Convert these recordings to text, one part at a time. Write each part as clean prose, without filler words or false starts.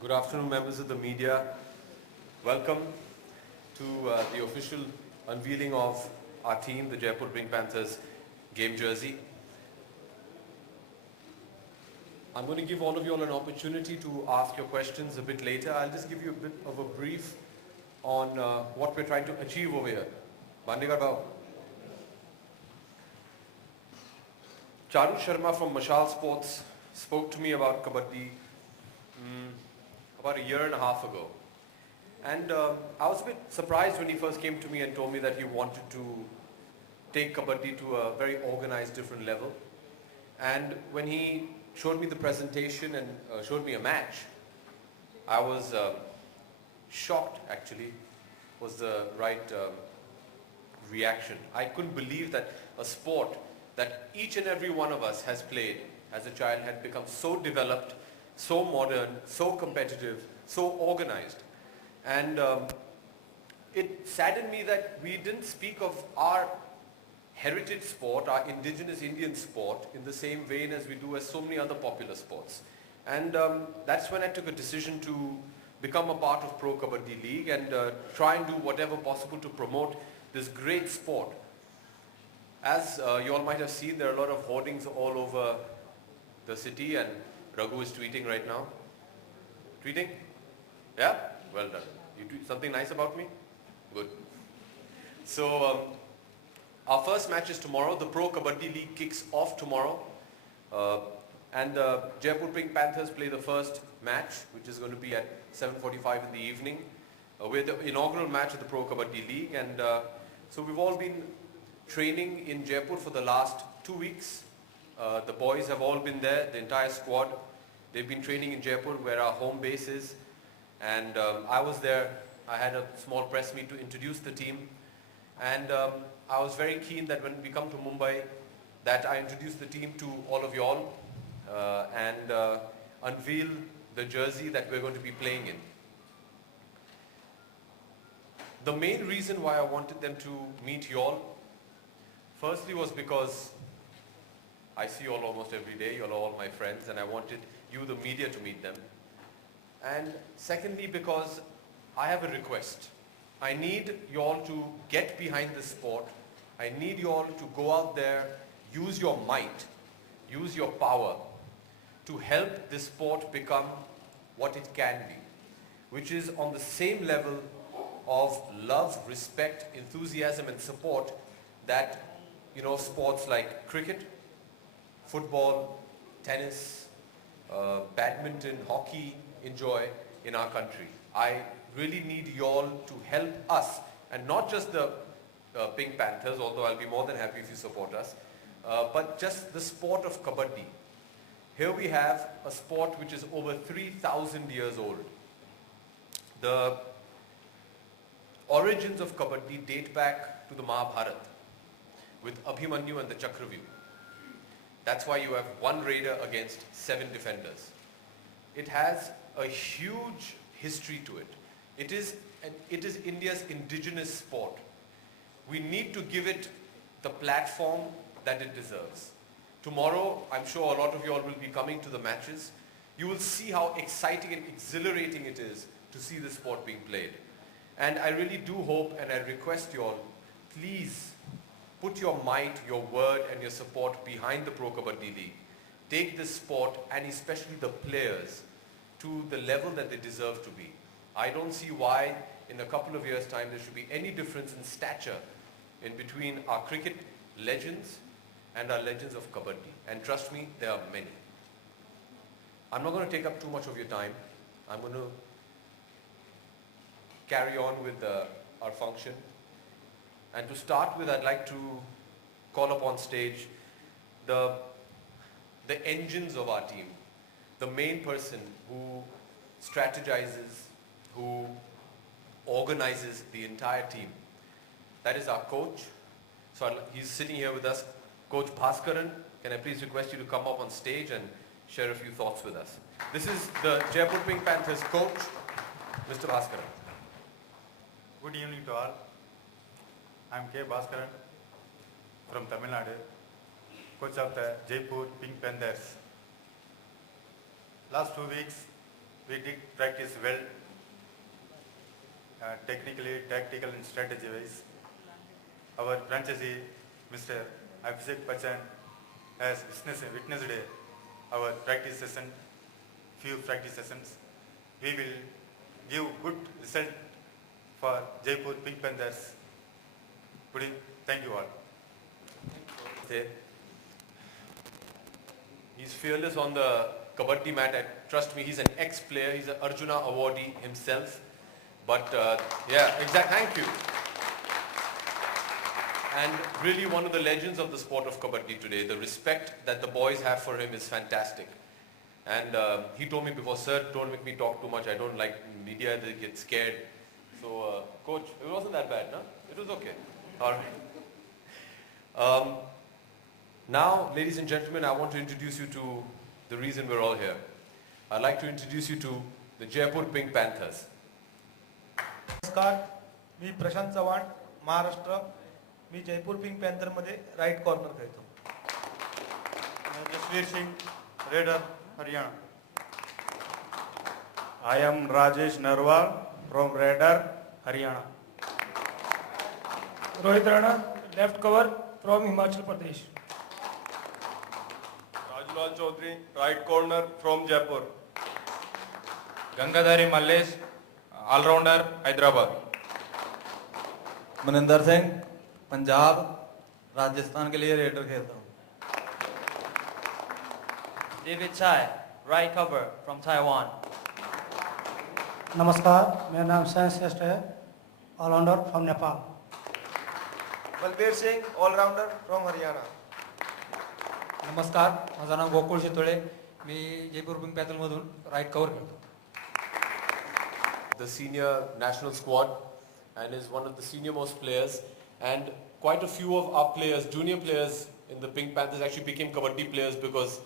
Good afternoon, members of the media. Welcome to the official unveiling of our team, the Jaipur Pink Panthers game jersey. I'm going to give all of you all an opportunity to ask your questions a bit later. I'll just give you a bit of a brief on what we're trying to achieve over here. Bandigar Bao. Charu Sharma from Mashal Sports spoke to me about Kabaddi about a year and a half ago. And I was a bit surprised when he first came to me and told me that he wanted to take Kabaddi to a very organized, different level. And when he showed me the presentation and showed me a match, I was shocked, actually, was the right reaction. I couldn't believe that a sport that each and every one of us has played as a child had become so developed, so modern, so competitive, so organized. And it saddened me that we didn't speak of our heritage sport, our indigenous Indian sport, in the same vein as we do as so many other popular sports. And that's when I took a decision to become a part of Pro Kabaddi League and try and do whatever possible to promote this great sport. As you all might have seen, there are a lot of hoardings all over the city, and Raghu is tweeting right now. Tweeting? Yeah? Well done. You tweet something nice about me? Good. So, our first match is tomorrow. The Pro Kabaddi League kicks off tomorrow. And the Jaipur Pink Panthers play the first match, which is going to be at 7:45 in the evening. We're the inaugural match of the Pro Kabaddi League. And so we've all been training in Jaipur for the last 2 weeks. The boys have all been there, the entire squad. They've been training in Jaipur, where our home base is. And I was there. I had a small press meet to introduce the team. And I was very keen that when we come to Mumbai, that I introduce the team to all of y'all and unveil the jersey that we're going to be playing in. The main reason why I wanted them to meet y'all, firstly, was because I see you all almost every day. You're all my friends, and I wanted you, the media, to meet them. And secondly, because I have a request. I need you all to get behind this sport. I need you all to go out there, use your might, use your power to help this sport become what it can be, which is on the same level of love, respect, enthusiasm, and support that, sports like cricket, football, tennis, badminton, hockey enjoy in our country. I really need you all to help us, and not just the Pink Panthers, although I'll be more than happy if you support us, but just the sport of Kabaddi. Here we have a sport which is over 3,000 years old. The origins of Kabaddi date back to the Mahabharata with Abhimanyu and the Chakravyuh. That's why you have one raider against 7 defenders. It has a huge history to it. It is India's indigenous sport. We need to give it the platform that it deserves. Tomorrow, I'm sure a lot of you all will be coming to the matches. You will see how exciting and exhilarating it is to see the sport being played. And I really do hope, and I request you all, please put your might, your word, and your support behind the Pro Kabaddi League. Take this sport, and especially the players, to the level that they deserve to be. I don't see why in a couple of years' time there should be any difference in stature in between our cricket legends and our legends of Kabaddi. And trust me, there are many. I'm not going to take up too much of your time. I'm going to carry on with our function. And to start with, I'd like to call up on stage the engines of our team, the main person who strategizes, who organizes the entire team. That is our coach. So he's sitting here with us. Coach Bhaskaran, can I please request you to come up on stage and share a few thoughts with us. This is the Jaipur Pink Panthers coach, Mr. Bhaskaran. Good evening to all. I am K. Bhaskaran from Tamil Nadu, coach of the Jaipur Pink Panthers. Last 2 weeks, we did practice well, technically, tactical and strategy wise. Our franchisee, Mr. Abhishek Bachchan, has witnessed our practice session, few practice sessions. We will give good result for Jaipur Pink Panthers. Good evening. Thank you all. He's fearless on the kabaddi mat. And trust me, he's an ex-player. He's an Arjuna awardee himself. But yeah, exactly. Thank you. And really one of the legends of the sport of kabaddi today. The respect that the boys have for him is fantastic. And he told me before, sir, don't make me talk too much. I don't like media, they get scared. So, coach, it wasn't that bad, no? It was okay. All right. Now, ladies and gentlemen, I want to introduce you to the reason we're all here. I'd like to introduce you to the Jaipur Pink Panthers. नमस्कार, मी प्रशांत चव्हाण, महाराष्ट्र. मी Jaipur pink panther मध्ये right corner खेळतो. Jasveer Singh, Raider, Haryana. I am Rajesh Narwal from Raider, Haryana. Rohit Rana, left cover from Himachal Pradesh. Rajlal Chaudhary, right corner from Jaipur. Gangadhari Mallesh, allrounder, Hyderabad. Maninder Singh, Punjab, Rajasthan के लिए raider खेलता हूँ. David Chai, right cover from Taiwan. नमस्कार, मेरा नाम सैन श्रेष्ठ है, allrounder from Nepal. Balbir Singh, allrounder from Haryana. नमस्कार, माझं नाव गोकुळ शितोळे. मी जयपूर पिंक पॅन्थर मधून राईट कव्हर खेळतो. The senior national squad and is one of the senior most players, and quite a few of our players, junior players in the Pink Panthers actually became kabaddi players because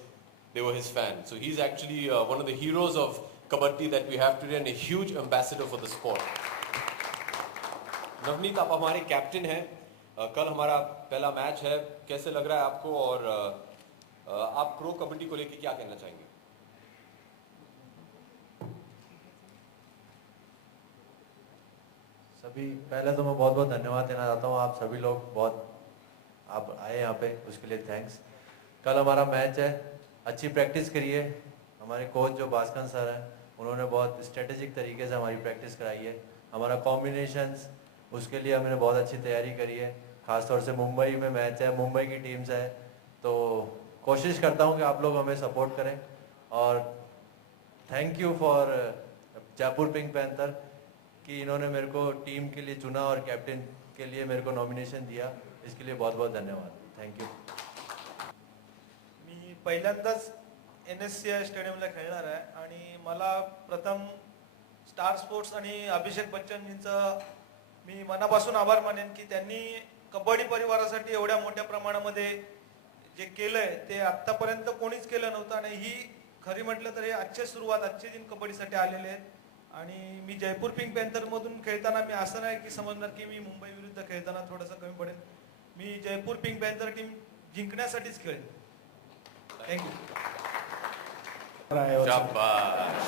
they were his fans. So he's actually one of the heroes of kabaddi that we have today and a huge ambassador for the sport. Navneet, आप हमारे captain हैं. कल हमारा पहला match है. कैसे लग रहा है आपको और आप प्रो कबड्डी को लेकर क्या कहना चाहेंगे? सभी पहले तो मैं बहुत बहुत धन्यवाद देना चाहता हूँ. आप सभी लोग बहुत आप आए यहाँ पे, उसके लिए थैंक्स. कल हमारा मैच है, अच्छी प्रैक्टिस करिए. हमारे कोच जो भास्कर सर हैं, उन्होंने बहुत स्ट्रेटेजिक तरीके से हमारी प्रैक्टिस कराई है. हमारा कॉम्बिनेशंस, उसके लिए हमने बहुत अच्छी तैयारी करी है. ख़ासतौर से मुंबई में मैच है, मुंबई की टीम से है, तो कोशिश करता हूँ कि आप लोग हमें सपोर्ट करें. और thank you for Jaipur pink panther कि इन्होंने मेरे को टीम के लिए चुना और कैप्टन के लिए मेरे को नॉमिनेशन दिया. इसके लिए बहुत बहुत धन्यवाद. Thank you. मी पहिल्यांदाच NSCI स्टेडियमला खेळणार आहे आणि मला प्रथम स्टार स्पोर्ट्स आणि अभिषेक बच्चनजींचं मी मनापासून आभार मानेन की त्यांनी कबड्डी परिवारासाठी एवढ्या मोठ्या प्रमाणामध्ये जे केलंय ते आतापर्यंत कोणीच केलं नव्हतं. आणि ही खरी म्हटलं तर हे आजची सुरुवात, आजचे दिन कबड्डीसाठी आलेले आहेत. आणि मी जयपूर पिंक पॅन्थर मधून खेळताना मी असं नाही की समजणार की मी मुंबई विरुद्ध खेळताना थोडंसं कमी पडेल. मी जयपूर पिंक पॅन्थर टीम जिंकण्यासाठीच खेळेन. थँक्यू. शाबाश.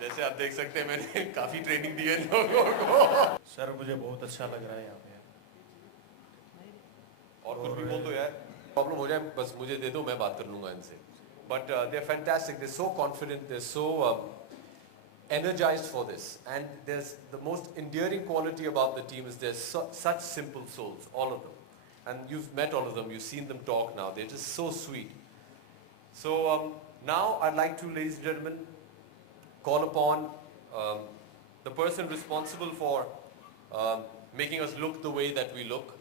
जैसे आप देख सकते हैं मैंने काफी ट्रेनिंग दी है लोगों को. सर मुझे बहुत अच्छा लग रहा है यहाँ पे. और कुछ भी बोल दो यार, प्रॉब्लम हो जाए बस मुझे दे दो, मैं बात कर लूंगा इनसे. But they're fantastic. They're so confident. They're so energized for this. And there's the most endearing quality about the team is they're such simple souls, all of them. And you've met all of them. You've seen them talk now. They're just so sweet. So now I'd like to, ladies and gentlemen, call upon the person responsible for making us look the way that we look.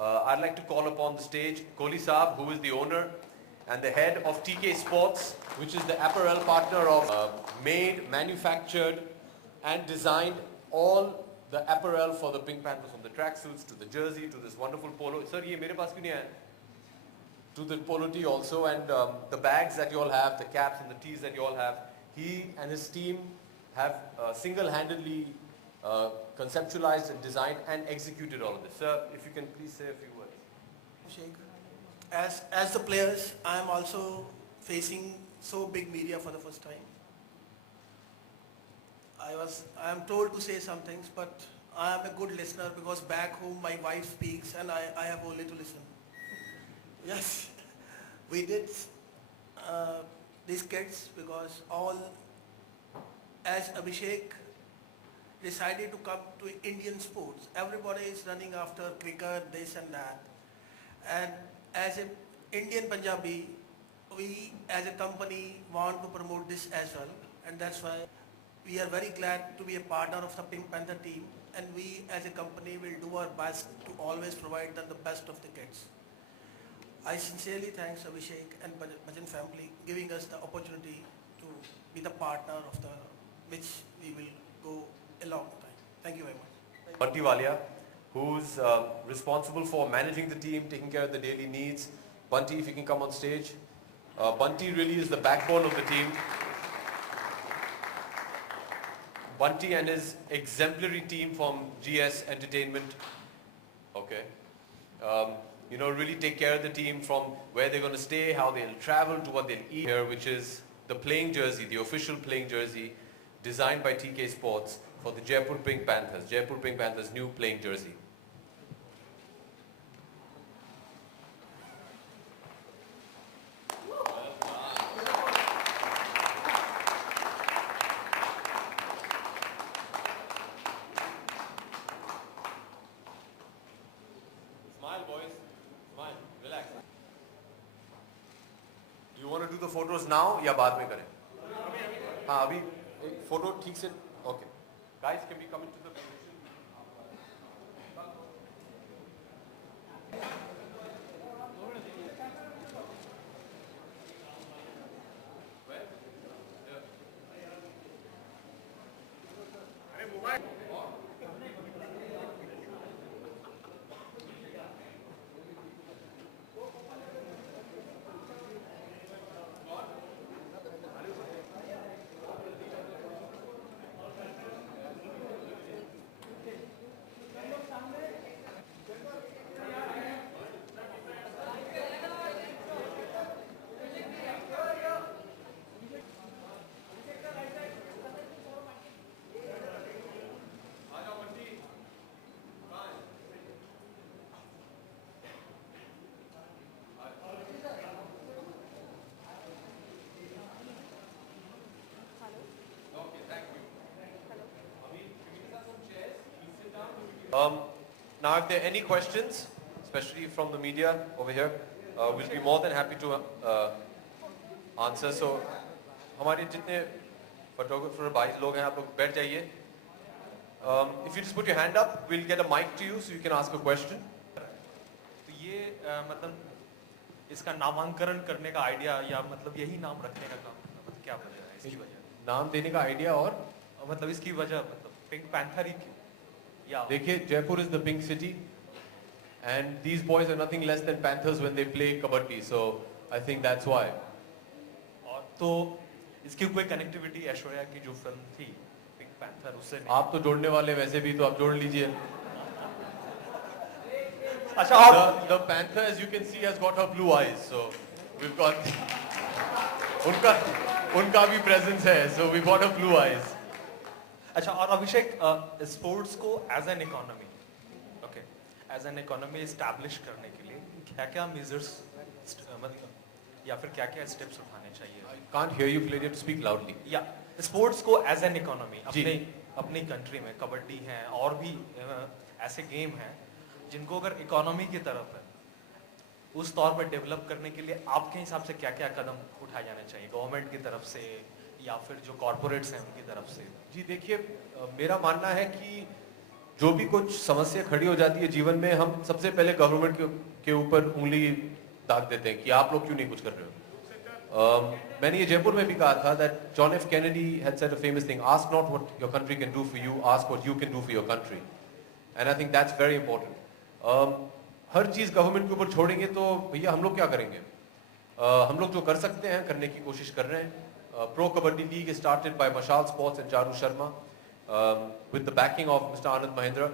I'd like to call upon the stage Kohli Saab, who is the owner and the head of TK Sports, which is the apparel partner of made, manufactured and designed all the apparel for the Pink Panthers, from the tracksuits to the jersey to this wonderful polo. Sir, ye mere paas kyun nahi aaya? To the polo tee also, and the bags that you all have, the caps and the tees that you all have. He and his team have single-handedly conceptualized and designed and executed all of this. Sir, if you can please say a few words. As the players, I am also facing so big media for the first time. I am told to say some things, but I am a good listener because back home my wife speaks and I have only to listen. Yes, we did these kids because as Abhishek decided to come to Indian sports, everybody is running after cricket, this and that. And as an Indian Punjabi, we as a company want to promote this as well. And that's why we are very glad to be a partner of the Pink Panther team. And we as a company will do our best to always provide them the best of the kids. I sincerely thank Abhishek and Bhajan family giving us the opportunity to be the partner of which we will go a long time. Thank you very much. Bunty Walia, who's responsible for managing the team, taking care of the daily needs. Bunty, if you can come on stage. Bunty really is the backbone of the team. Bunty and his exemplary team from GS Entertainment, okay, really take care of the team from where they're going to stay, how they'll travel, to what they'll eat here, which is the playing jersey, the official playing jersey designed by TK Sports for the Jaipur Pink Panthers. Jaipur Pink Panthers' new playing jersey. Smile, boys. Smile. Relax. Do you want to do the photos now या बाद में करें? हाँ अभी photo ठीक से okay. Guys, can we come into the position? Now, if there are any questions, especially from the media over here, we'll be more than happy to answer. So, हमारे जितने photographer भाई लोग हैं, आप लोग बैठ जाइए. If you just put your hand up, we'll get a mic to you so you can ask a question. तो ये मतलब इसका नामांकन करने का आइडिया या मतलब यही नाम रखने का काम मतलब क्या वजह है इसकी वजह? नाम देने का आइडिया और मतलब इसकी वजह मतलब पिंक पैंथर ही क्यों? देखिए, Jaipur is the pink city, and these boys are nothing less than Panthers when they play kabaddi. So I think that's why. और तो इसकी कोई कनेक्टिविटी ऐश्वर्या की जो फिल्म थी पिंक पैंथर उससे नहीं? आप तो जोड़ने वाले वैसे भी तो आप जोड़ लीजिए. अच्छा, the Panther, as you can see, has got her blue eyes. So we've got उनका भी presence है. So we've got her blue eyes. अच्छा, और अभिषेक स्पोर्ट्स को as an economy, okay, as an economy establish करने के लिए क्या-क्या मेजर्स मतलब या फिर क्या-क्या स्टेप्स उठाने चाहिए? I can't hear you clearly. You have to speak loudly. या स्पोर्ट्स को एज एन इकोनॉमी अपनी कंट्री में कबड्डी है और भी ऐसे गेम हैं जिनको अगर इकोनॉमी की तरफ है उस तौर पर डेवलप करने के लिए आपके हिसाब से क्या-क्या कदम उठाए जाने चाहिए गवर्नमेंट की तरफ से या फिर जो कॉर्पोरेट्स हैं उनकी तरफ से? जी देखिए, मेरा मानना है कि जो भी कुछ समस्या खड़ी हो जाती है जीवन में, हम सबसे पहले गवर्नमेंट के ऊपर उंगली दाग देते हैं कि आप लोग क्यों नहीं कुछ कर रहे हो. मैंने ये जयपुर में भी कहा था that John F. Kennedy had said a famous thing: ask not what your country can do for you, ask what you can do for your country. And I think that's very important. हर चीज government के ऊपर छोड़ेंगे तो भैया हम लोग क्या करेंगे? हम लोग जो कर सकते हैं करने की कोशिश कर रहे हैं. Pro Kabaddi League is started by Mashal Sports and Charu Sharma with the backing of Mr. Anand Mahindra,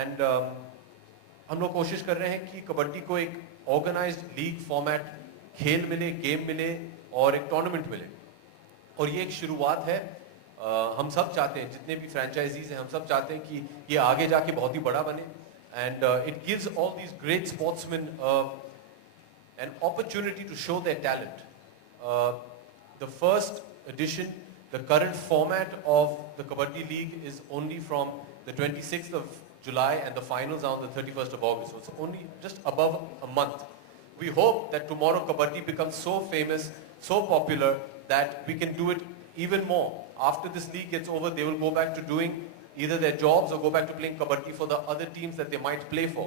and हम लोग कोशिश कर रहे हैं कि कबड्डी को एक ऑर्गेनाइज्ड लीग फॉर्मेट खेल मिले, गेम मिले और एक टूर्नामेंट मिले। और ये एक शुरुआत है। हम सब चाहते हैं, जितने भी फ्रेंचाइजीज हैं, हम सब चाहते हैं कि ये आगे जाके बहुत ही बड़ा बने। And it gives all these great sportsman an opportunity to show their talent. The first edition, the current format of the Kabaddi League is only from the 26th of July and the finals are on the 31st of August. So it's only just above a month. We hope that tomorrow Kabaddi becomes so famous, so popular that we can do it even more. After this league gets over, they will go back to doing either their jobs or go back to playing Kabaddi for the other teams that they might play for.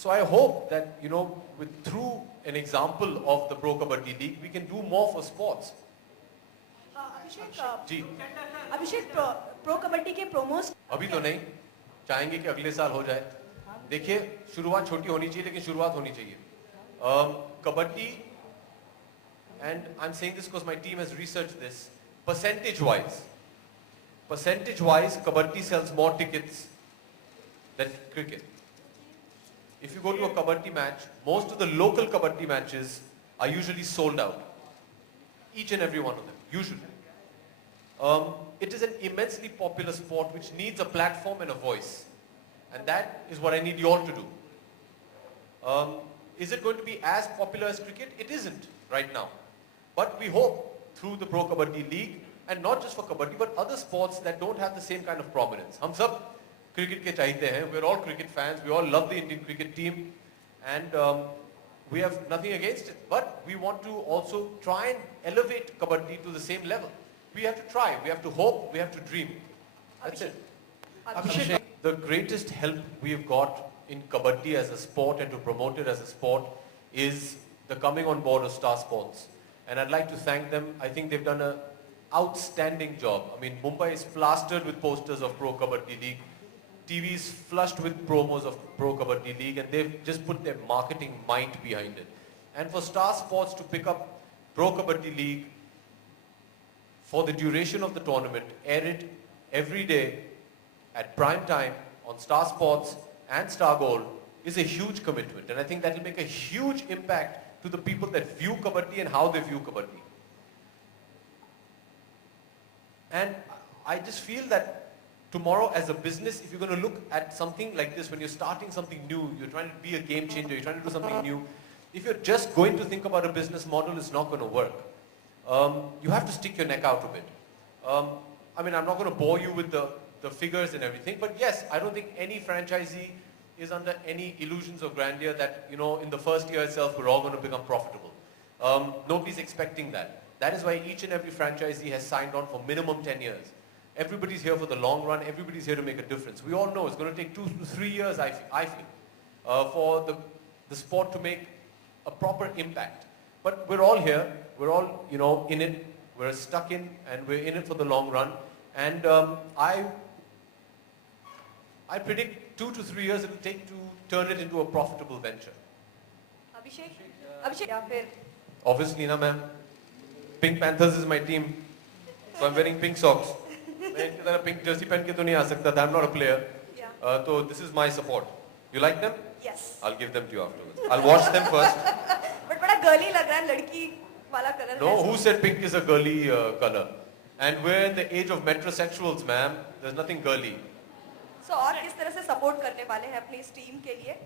So I hope that, you know, through an example of the Pro Kabaddi League, we can do more for sports. जी Abhishek pro kabaddi के promos अभी तो नहीं, चाहेंगे कि अगले साल हो जाए। देखिए, शुरुआत छोटी होनी चाहिए, लेकिन शुरुआत होनी चाहिए। Kabaddi, and I'm saying this because my team has researched this, percentage wise Kabaddi sells more tickets than cricket. If you go to a Kabaddi match, most of the local Kabaddi matches are usually sold out. Each and every one of them, usually. It is an immensely popular sport which needs a platform and a voice. And that is what I need you all to do. Is it going to be as popular as cricket? It isn't right now. But we hope through the Pro Kabaddi League, and not just for Kabaddi, but other sports that don't have the same kind of prominence. हम सब cricket के चाहते हैं. We're all cricket fans. We all love the Indian cricket team. And we have nothing against it. But we want to also try and elevate Kabaddi to the same level. We have to try. We have to hope. We have to dream. That's it. Abhishek, the greatest help we have got in Kabaddi as a sport and to promote it as a sport is the coming on board of Star Sports. And I'd like to thank them. I think they've done an outstanding job. I mean, Mumbai is plastered with posters of Pro Kabaddi League. TV is flushed with promos of Pro Kabaddi League, and they've just put their marketing might behind it. And for Star Sports to pick up Pro Kabaddi League for the duration of the tournament, air it every day at prime time on Star Sports and Star Gold is a huge commitment. And I think that will make a huge impact to the people that view Kabaddi and how they view Kabaddi. And I just feel that tomorrow as a business, if you're going to look at something like this, when you're starting something new, you're trying to be a game changer, you're trying to do something new, if you're just going to think about a business model, it's not going to work. You have to stick your neck out a bit. I mean, I'm not going to bore you with the figures and everything, but yes, I don't think any franchisee is under any illusions of grandeur that, you know, in the first year itself, we're all going to become profitable. Nobody's expecting that. That is why each and every franchisee has signed on for minimum 10 years. Everybody's here for the long run. Everybody's here to make a difference. We all know it's going to take 2 to 3 years, I feel, for the sport to make a proper impact. But we're all here. We're all, you know, in it. We're stuck in, and we're in it for the long run. And I predict 2 to 3 years it will take to turn it into a profitable venture. Abhishek, या फिर Obviously, na ma'am. Pink Panthers is my team, so I'm wearing pink socks. मैं इनकी तरह pink jersey पहन के तो नहीं आ सकता था. I'm not a player. So this is my support. You like them? Yes. I'll give them to you afterwards. I'll wash them first. But बड़ा girly लग रहा है, लड़की वाला color. No, who said pink is a girly color? And we're in the age of metrosexuals, ma'am. There's nothing girly. So और किस तरह से support करने वाले हैं अपनी इस team के लिए?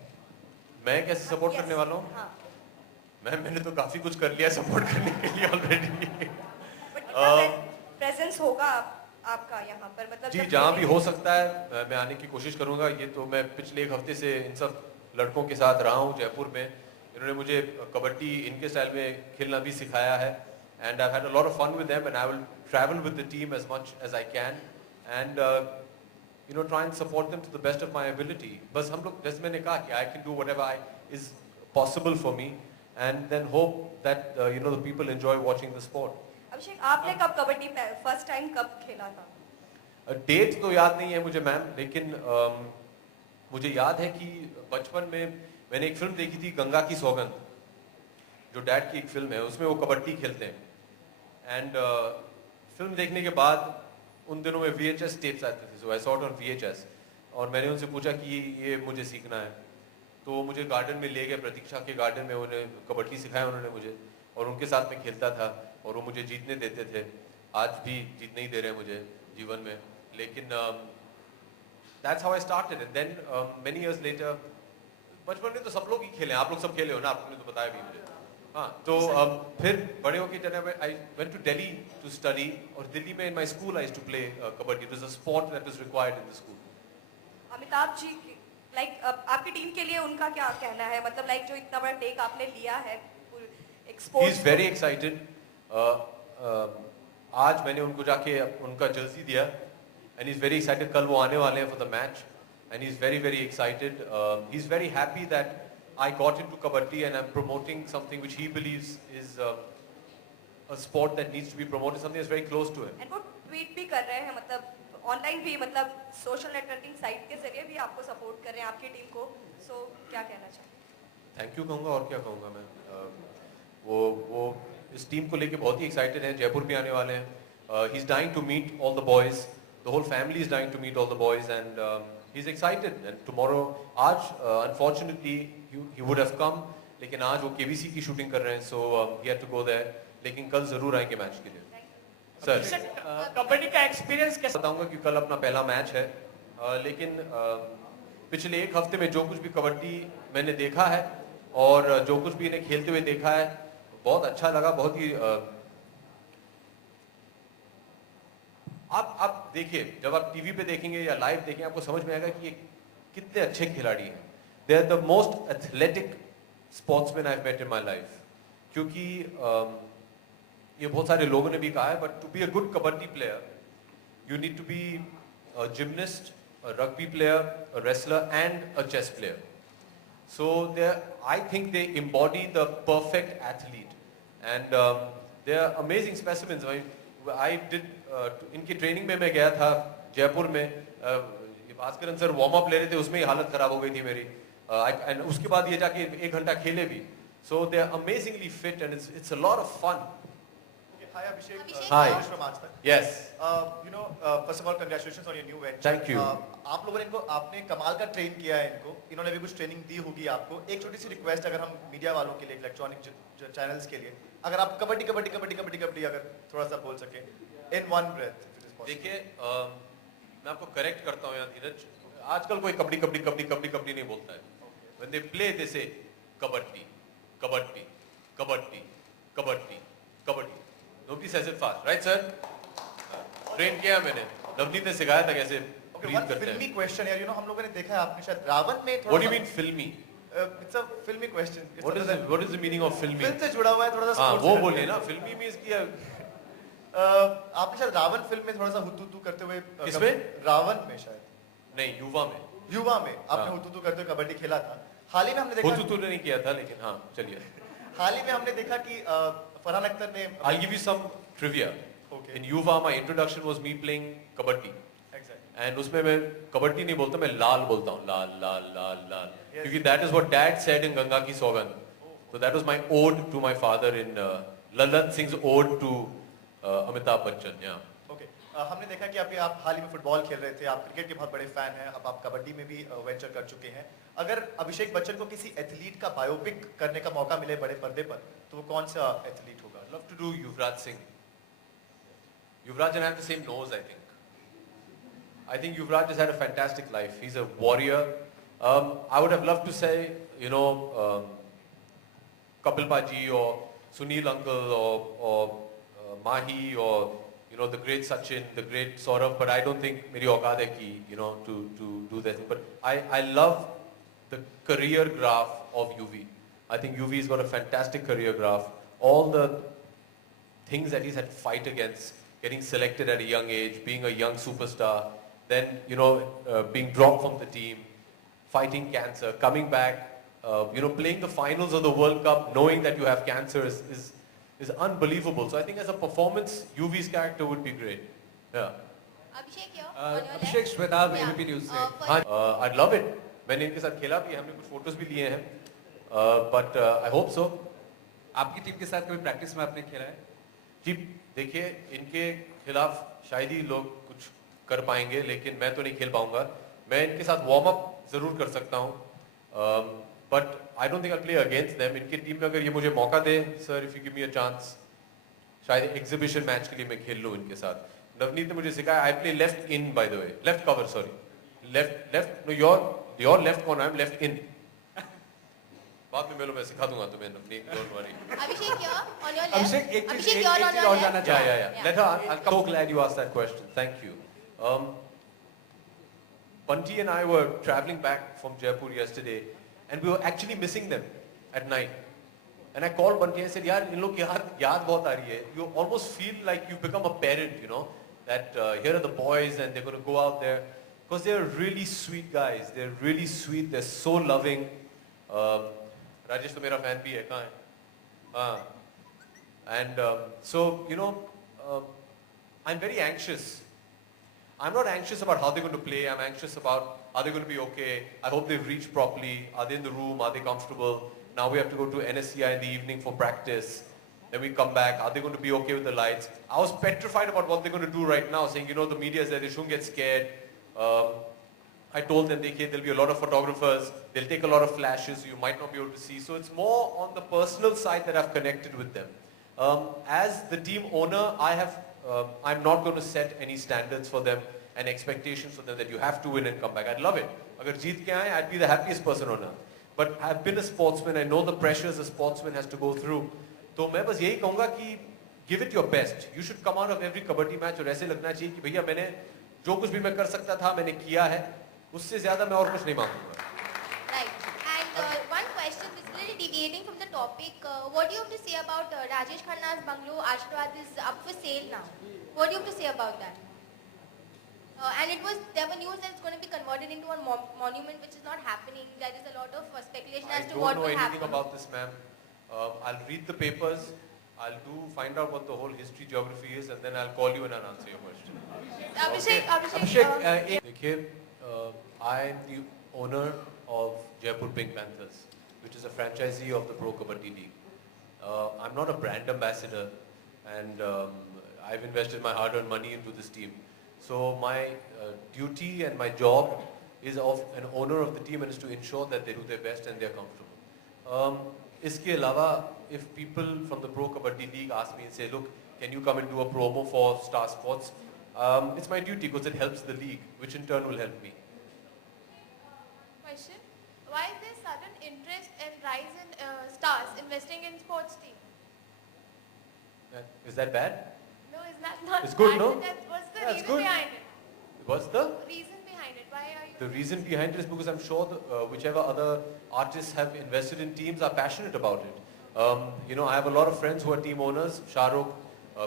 मैं कैसे support करने वाला हूँ? हाँ. मैंने तो काफी कुछ कर लिया support करने के लिए already. But कितना presence होगा आपका यहाँ पर, मतलब जी जहाँ भी हो सकता है मैं आने की कोशिश करूँगा. ये तो मैं पिछले एक हफ्ते से इन सब लड़कों के साथ रहा हूँ जयपुर में. इन्होंने मुझे कबड्डी इनके स्टाइल में खेलना भी सिखाया है. And I've had a lot of fun with them, and I will travel with the team as much as I can, and you know, try and support them to the best of my ability. बस हम लोग जैसे मैंने कहा कि I can do whatever is possible for me, and then hope that you know, the people enjoy watching the sport. अभिषेक, आपने कब kabaddi first time कब खेला था? डेट तो याद नहीं है मुझे मैम, लेकिन मुझे याद है कि बचपन में मैंने एक फिल्म देखी थी गंगा की सौगंध, जो डैड की एक फिल्म है. उसमें वो कबड्डी खेलते हैं. एंड फिल्म देखने के बाद उन दिनों में VHS टेप्स आते थे, so I saw it on VHS, और मैंने उनसे पूछा कि ये मुझे सीखना है. तो मुझे गार्डन में ले गए, प्रतीक्षा के गार्डन में, उन्हें कबड्डी सिखाया उन्होंने मुझे, और उनके साथ में खेलता था और वो मुझे जीतने देते थे। आज भी जीतने ही दे रहे हैं मुझे जीवन में, लेकिन that's how I started, and then many years later, बचपन में तो सब लोग ही खेले, आप लोग सब खेले हो ना, आपने तो बताया भी मुझे। हाँ, तो फिर बड़े होके जब I went to Delhi to study, और दिल्ली में in my school I used to play kabaddi. It was a sport that was required in the school. Amitabh ji, like आपकी टीम के लिए उनका क्या कहना है, मतलब लाइक जो इतना बड़ा टेक आपने लिया है एक sports. He is very excited. आज मैंने उनको जाके उनका जर्सी दिया, and he's very excited. कल वो आने वाले हैं for the match, and he's very very excited. He's very happy that I got into kabaddi and I'm promoting something which he believes is a sport that needs to be promoted, something that's very close to him. And वो tweet भी कर रहे हैं, मतलब online भी, मतलब social networking site के जरिए भी आपको सपोर्ट कर रहे हैं, आपकी टीम को। सो क्या कहना चाहिए? थैंक यू कहूँगा, और क्या कहूँगा मैं। वो इस टीम को लेके बहुत ही एक्साइटेड हैं, जयपुर भी आने वाले हैं। He is dying to meet all the boys, the whole family is dying to meet all the boys, and he is excited. And tomorrow, आज unfortunately he would have come, लेकिन आज वो केबीसी की शूटिंग कर रहे हैं, so he had to go there, लेकिन कल जरूर आएंगे मैच के लिए। सर, कबड्डी का एक्सपीरियंस कैसा? बताऊंगा कि कल अपना पहला मैच है, लेकिन पिछले एक हफ्ते में जो कुछ भी कबड्डी मैंने देखा है और जो कुछ भी इन्हें खेलते हुए देखा है, बहुत अच्छा लगा। बहुत ही आप देखिए, जब आप टीवी पे देखेंगे या लाइव देखेंगे, आपको समझ में आएगा कि ये कितने अच्छे खिलाड़ी हैं। They are the most athletic sportsman I have met in my life, क्योंकि ये बहुत सारे लोगों ने भी कहा है, but to be a good kabaddi player you need to be a gymnast, a rugby player, a wrestler, and a chess player. So I think they embody the perfect athlete, and they are amazing specimens. I did इनकी training में मैं गया था जयपुर में, Bhaskaran sir warm up ले रहे थे, उसमें ही हालत खराब हो गई थी मेरी, and उसके बाद ये जाके 1 घंटा खेले भी. So they are amazingly fit, and it's a lot of fun. Hi Abhishek. Hi. From Aaj Tak. Yes. First of all, congratulations on your new venture. Thank you. आप लोगों ने इनको, आपने कमाल का ट्रेन किया है इनको, इन्होंने भी कुछ ट्रेनिंग दी होगी आपको। एक छोटी सी रिक्वेस्ट, अगर हम मीडिया वालों के लिए, इलेक्ट्रॉनिक चैनल्स के लिए, अगर आप कबड्डी कबड्डी कबड्डी कबड्डी कबड्डी अगर थोड़ा सा बोल सके in one breath. देखिए, मैं आपको करेक्ट करता हूँ यहाँ धीरज, आजकल कोई कबड्डी कबड्डी कबड्डी कबड्डी कबड्डी नहीं बोलता है। When they play they say kabaddi kabaddi kabaddi kabaddi kabaddi. Nobody says it fast, right sir? Train किया मैंने, नवनीत ने सिखाया था कैसे ब्रीथ करते हैं। फिल्मी क्वेश्चन यार, हम लोगों ने देखा है, आपने शायद रावण में थोड़ा। What do you mean filmy? It's a filmy question. What is the meaning of filmy? Film से जुड़ा हुआ है थोड़ा सा। हाँ, वो बोलिए ना, filmy means कि आपने शायद रावण फिल्म में थोड़ा सा हुतुतु करते हुए। किसमें? रावण में शायद नहीं, युवा में। युवा में आपने हुतुतु करते हुए कबड्डी खेला था। हाल ही में हमने देखा, हुतुतु नहीं किया था, लेकिन हाँ चलिए। हाल ही में हमने देखा कि फरहान अख्तर ने। I'll give you some trivia. Okay. In युवा my introduction was me playing kabaddi. Exactly. And उसमें मैं कबड्डी नहीं बोलता, मैं लाल बोलता हूँ, लाल लाल लाल लाल, क्योंकि that is what dad said in Ganga की सौगंध। So that was my ode to my father in Lalan सिंह's ode to Amitabh Bachchan. Yeah. Okay. हमने देखा कि आप हाल ही में फुटबॉल खेल रहे थे, आप क्रिकेट के बहुत बड़े फैन हैं, अब आप कबड्डी में भी वेंचर कर चुके हैं। अगर अभिषेक बच्चन को किसी एथलीट का बायोपिक करने का मौका मिले बड़े पर्दे पर, तो वो कौन सा एथलीट होगा? I'd love to do Yuvraj Singh. Yuvraj and I have the same nose, I think. I think Yuvraj has had a fantastic life. He's a warrior. I would have loved to say, Kapil Paji or Sunil Uncle or Mahi or the great Sachin, the great Saurav, but I don't think meri औकात है कि to do that. But I love the career graph of UV. I think UV's got a fantastic career graph. All the things that he's had to fight against, getting selected at a young age, being a young superstar, then being dropped from the team, fighting cancer, coming back, playing the finals of the World Cup, knowing that you have cancer is unbelievable. So I think as a performance, UV's character would be great. Yeah. Abhishek Shwetab ABP News से। हाँ, I'd love it. मैंने इनके साथ खेला भी, हमने कुछ photos भी लिए हैं, but I hope so. आपकी टीम के साथ कभी प्रैक्टिस में आपने खेला है? जी देखिए, इनके खिलाफ शायद ही लोग कुछ कर पाएंगे, लेकिन मैं तो नहीं खेल पाऊंगा। मैं इनके साथ वार्म अप जरूर कर सकता हूँ। but I don't think I'll play against them. इनकी टीम में अगर ये मुझे मौका दे, sir, if you give me a chance, शायद exhibition match के लिए मैं खेल लूँ इनके साथ. नवनीत ने मुझे सिखाया, I play left in by the way, left cover, sorry, left. No, your left corner, I'm left in. बाद में मैं सिखा दूंगा तुम्हें Navneet, don't worry. Abhishek, you're on your left. Abhishek, Abhishek, you're on your left. Yeah. Let her. I'm so glad you asked that question. Thank you. Bunty and I were traveling back from Jaipur yesterday, and we were actually missing them at night. And I called Bunty and I said, "Yaar, in log yaad bahut aa rahi hai. You almost feel like you've become a parent, you know, that here are the boys and they're going to go out there, because they're really sweet guys. They're really sweet. They're so loving. Rajesh to mera fan bhi hai, kahan hai? And so, you know, I'm very anxious. I'm not anxious about how they're going to play. I'm anxious about, are they going to be okay? I hope they've reached properly. Are they in the room? Are they comfortable? Now we have to go to NSCI in the evening for practice. Then we come back. Are they going to be okay with the lights? I was petrified about what they're going to do right now, saying, you know, the media is there. They shouldn't get scared. I told them, there'll be a lot of photographers. They'll take a lot of flashes. You might not be able to see. So it's more on the personal side that I've connected with them. As the team owner, I'm not going to set any standards for them and expectations for them that you have to win and come back. I'd love it. Agar jeet ke aaye, I'd be the happiest person on earth. But I've been a sportsman. I know the pressures a sportsman has to go through. तो मैं बस यही कहूँगा कि give it your best. You should come out of every kabaddi match और ऐसे लगना चाहिए कि भैया मैंने जो कुछ भी मैं कर सकता था मैंने किया है. उससे ज़्यादा मैं और कुछ नहीं मांगूंगा. Right. And one question, this is a little deviating from the topic. What do you have to say about Rajesh Khanna's bungalow? Ashrad is up for sale now. What do you have to say about that? And there were news that it's going to be converted into a monument, which is not happening. There is a lot of speculation as to what will happen. I don't know anything about this, ma'am. I'll read the papers. I'll find out what the whole history, geography is, and then I'll call you and I'll answer your question. Abhishek, I'm the owner of Jaipur Pink Panthers, which is a franchisee of the Pro Kabaddi League. I'm not a brand ambassador, and I've invested my hard-earned money into this team. So my duty and my job is of an owner of the team, and is to ensure that they do their best and they're comfortable. Iske alawa, if people from the Pro Kabaddi League ask me and say, look, can you come and do a promo for Star Sports? It's my duty because it helps the league, which in turn will help me. Question. Why is there sudden interest and rise in stars investing in sports team? Is that bad? No, is that not It's good, bad? no? What's the Yeah, it's reason good. behind it? What's the? Reason behind it? Why are you? The reason behind it is because I'm sure whichever other artists have invested in teams are passionate about it. You know, I have a lot of friends who are team owners. Shahrukh,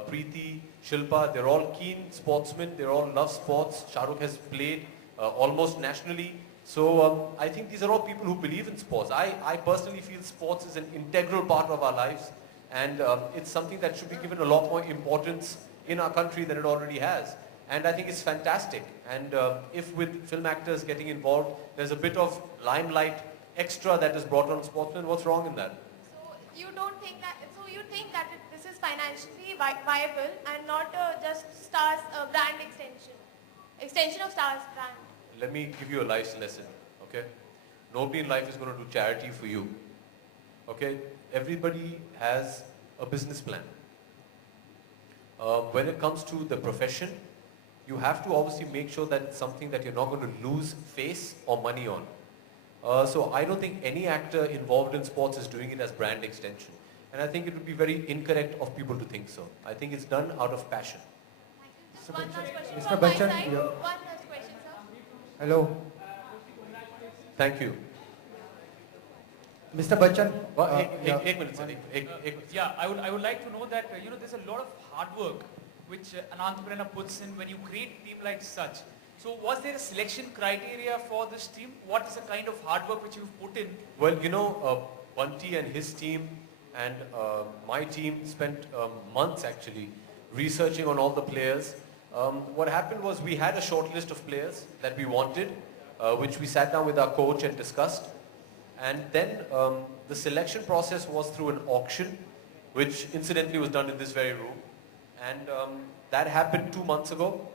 Preeti, Shilpa, they're all keen sportsmen. They all love sports. Shahrukh has played almost nationally. So I think these are all people who believe in sports. I personally feel sports is an integral part of our lives, and it's something that should be given a lot more importance in our country than it already has. And I think it's fantastic. And if with film actors getting involved, there's a bit of limelight extra that is brought on sportsmen, what's wrong in that? So you don't think that? So you think that this is financially viable and not just Stars brand extension of Stars brand? Let me give you a life lesson, okay? Nobody in life is going to do charity for you, okay? Everybody has a business plan. When it comes to the profession, you have to obviously make sure that it's something that you're not going to lose face or money on. So I don't think any actor involved in sports is doing it as brand extension. And I think it would be very incorrect of people to think so. I think it's done out of passion. One last question Mr. from my Bachchan, side. yeah. One last question, sir. Hello, Thank you. Mr. Bachchan. Ek minute, sir. Ek minute. Yeah, I would like to know that there's a lot of hard work which an entrepreneur puts in when you create a team like such. So was there a selection criteria for this team? What is the kind of hard work which you've put in? Well, Bunty and his team and my team spent months actually researching on all the players. What happened was we had a short list of players that we wanted, which we sat down with our coach and discussed. And then the selection process was through an auction, which incidentally was done in this very room. And that happened 2 months ago.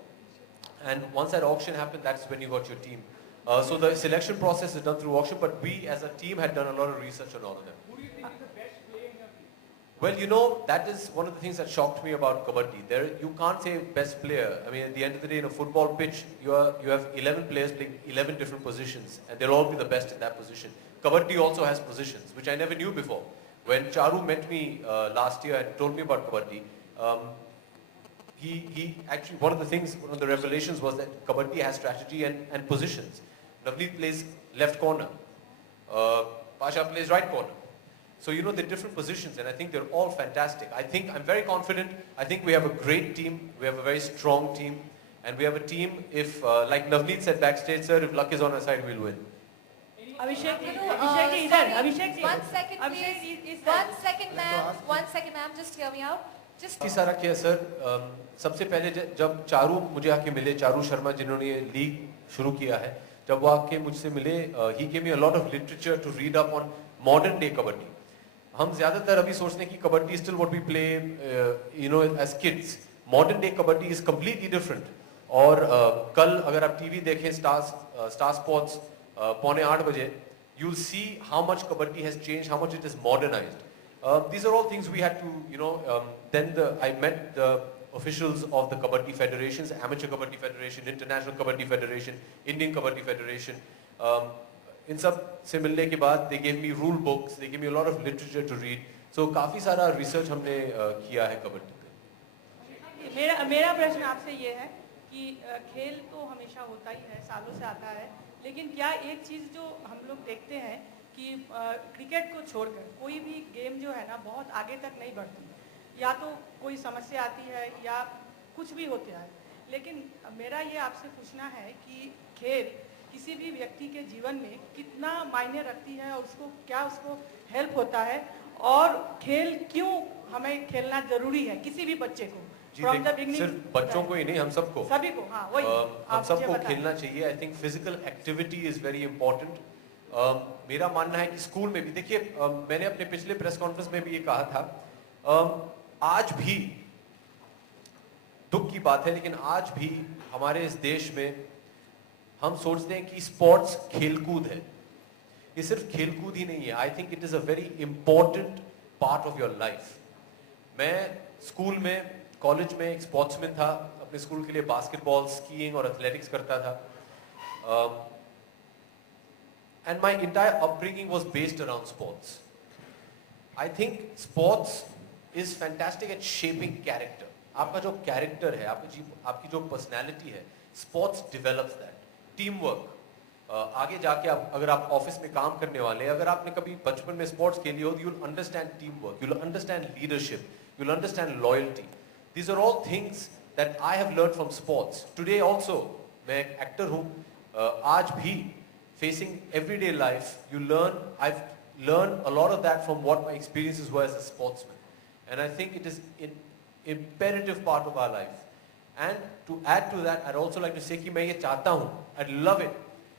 And once that auction happened, that's when you got your team. So the selection process is done through auction, but we as a team had done a lot of research on all of them. Who do you think is the best player in your team? Well, you know, that is one of the things that shocked me about Kabaddi. You can't say best player. I mean, at the end of the day, in a football pitch, you have 11 players playing 11 different positions, and they'll all be the best in that position. Kabaddi also has positions, which I never knew before. When Charu met me last year and told me about Kabaddi, he actually, one of the revelations was that Kabaddi has strategy and positions. Navneet plays left corner. Pasha plays right corner. So you know the different positions, and I think they're all fantastic. I'm very confident. I think we have a great team. We have a very strong team, and we have a team. If like Navneet said backstage, sir, if luck is on our side, we'll win. Abhishek, One second, please. 1 second, ma'am. 1 second, ma'am. Just hear me out. Just. काफी सारा किया sir. सबसे पहले जब चारू मुझे आके मिले, चारू शर्मा जिन्होंने ये लीग शुरू किया है, जब वो आके मुझसे मिले, he gave me a lot of literature to read up on modern day kabaddi. हम ज़्यादातर अभी सोचते हैं कि kabaddi is still what we play, as kids. Modern day kabaddi is completely different. और कल अगर आप टीवी देखें star sports 7:45 you'll see how much kabaddi has changed, how much it is modernized. These are all things we had to, then I met the officials of the Kabaddi Federations, Amateur Kabaddi Federation, International Kabaddi Federation, Indian Kabaddi Federation. In सब से मिलने के बाद they gave me rule books, they gave me a lot of literature to read. So काफी सारा research हमने किया है कबड्डी पे. मेरा प्रश्न आपसे ये है कि खेल तो हमेशा होता ही है, सालों से आता है, लेकिन क्या एक चीज़ जो हम लोग देखते हैं कि क्रिकेट को छोड़कर कोई भी गेम जो है ना बहुत आगे तक नहीं बढ़ती, या तो कोई समस्या आती है या कुछ भी होता है. लेकिन मेरा ये आपसे पूछना है कि खेल किसी भी व्यक्ति के जीवन में कितना मायने रखती है और उसको हेल्प होता है, और खेल क्यों हमें खेलना जरूरी है किसी भी बच्चे को. सिर्फ बच्चों को ही नहीं, हम सबको, सभी को. हाँ, वही हम सबको खेलना चाहिए. I think physical activity is very important. मेरा मानना है कि स्कूल में भी देखिए, मैंने अपने पिछले प्रेस कॉन्फ्रेंस में भी ये कहा था, आज भी दुख की बात है, लेकिन आज भी हमारे इस देश में हम सोचते हैं कि स्पोर्ट्स खेलकूद है. ये सिर्फ खेलकूद ही नहीं है. I think it is a very important part of your life. मैं स्कूल में, कॉलेज में एक स्पोर्ट्समैन था. अपने स्कूल के लिए बास्केटबॉल, स्कीइंग और एथलेटिक्स करता था. And my entire upbringing was based around sports. I think sports is fantastic at shaping character. आपका जो character है, आपकी जो personality है, sports develops that. Teamwork. आगे जाके अगर आप ऑफिस में काम करने वाले हैं, अगर आपने कभी बचपन में स्पोर्ट्स खेली हो, you'll understand teamwork, you'll understand leadership, you'll understand loyalty. These are all things that I have learned from sports. Today also, मैं एक एक्टर हूँ. आज भी facing everyday life, I've learned a lot of that from what my experiences were as a sportsman. And I think it is an imperative part of our life. And to add to that, I'd also like to say कि मैं ये चाहता हूँ, I'd love it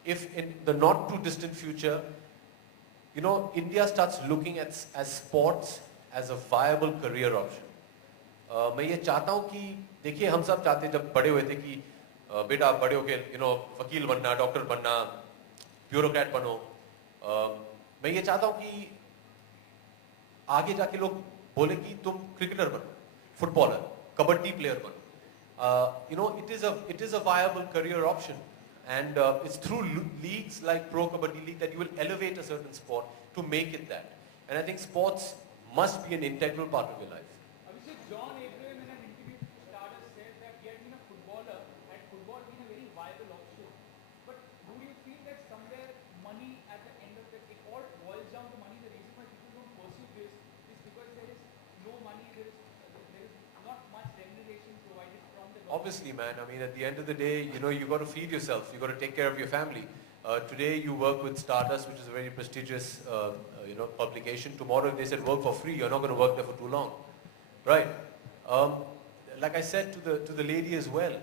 if in the not too distant future, India starts looking at sports as a viable career option. मैं ये चाहता हूँ कि देखिए, हम सब चाहते हैं जब बड़े हुए थे कि बेटा बड़े होके वकील बनना, डॉक्टर बनना, ब्यूरोक्रेट बनो. मैं ये चाहता हूँ कि आगे जाके लोग बोले कि तुम क्रिकेटर बनो, फुटबॉलर, कबड्डी प्लेयर बनो. It is a viable career option, and it's through leagues like Pro Kabaddi League that you will elevate a certain sport to make it that. And I think sports must be an integral part of your life. Abhishek, John Abraham in an interview to Stardust said that he had been a footballer, had football been a very viable option. But do you feel that somewhere money at the end of it all boils down to money? The reason why people don't pursue this is because there is no money, there is not much remuneration provided from the government. Obviously, man. I mean, at the end of the day, you got to feed yourself. You got to take care of your family. Today, you work with Stardust, which is a very prestigious, publication. Tomorrow, if they said work for free, you're not going to work there for too long, right? Like I said to the lady as well,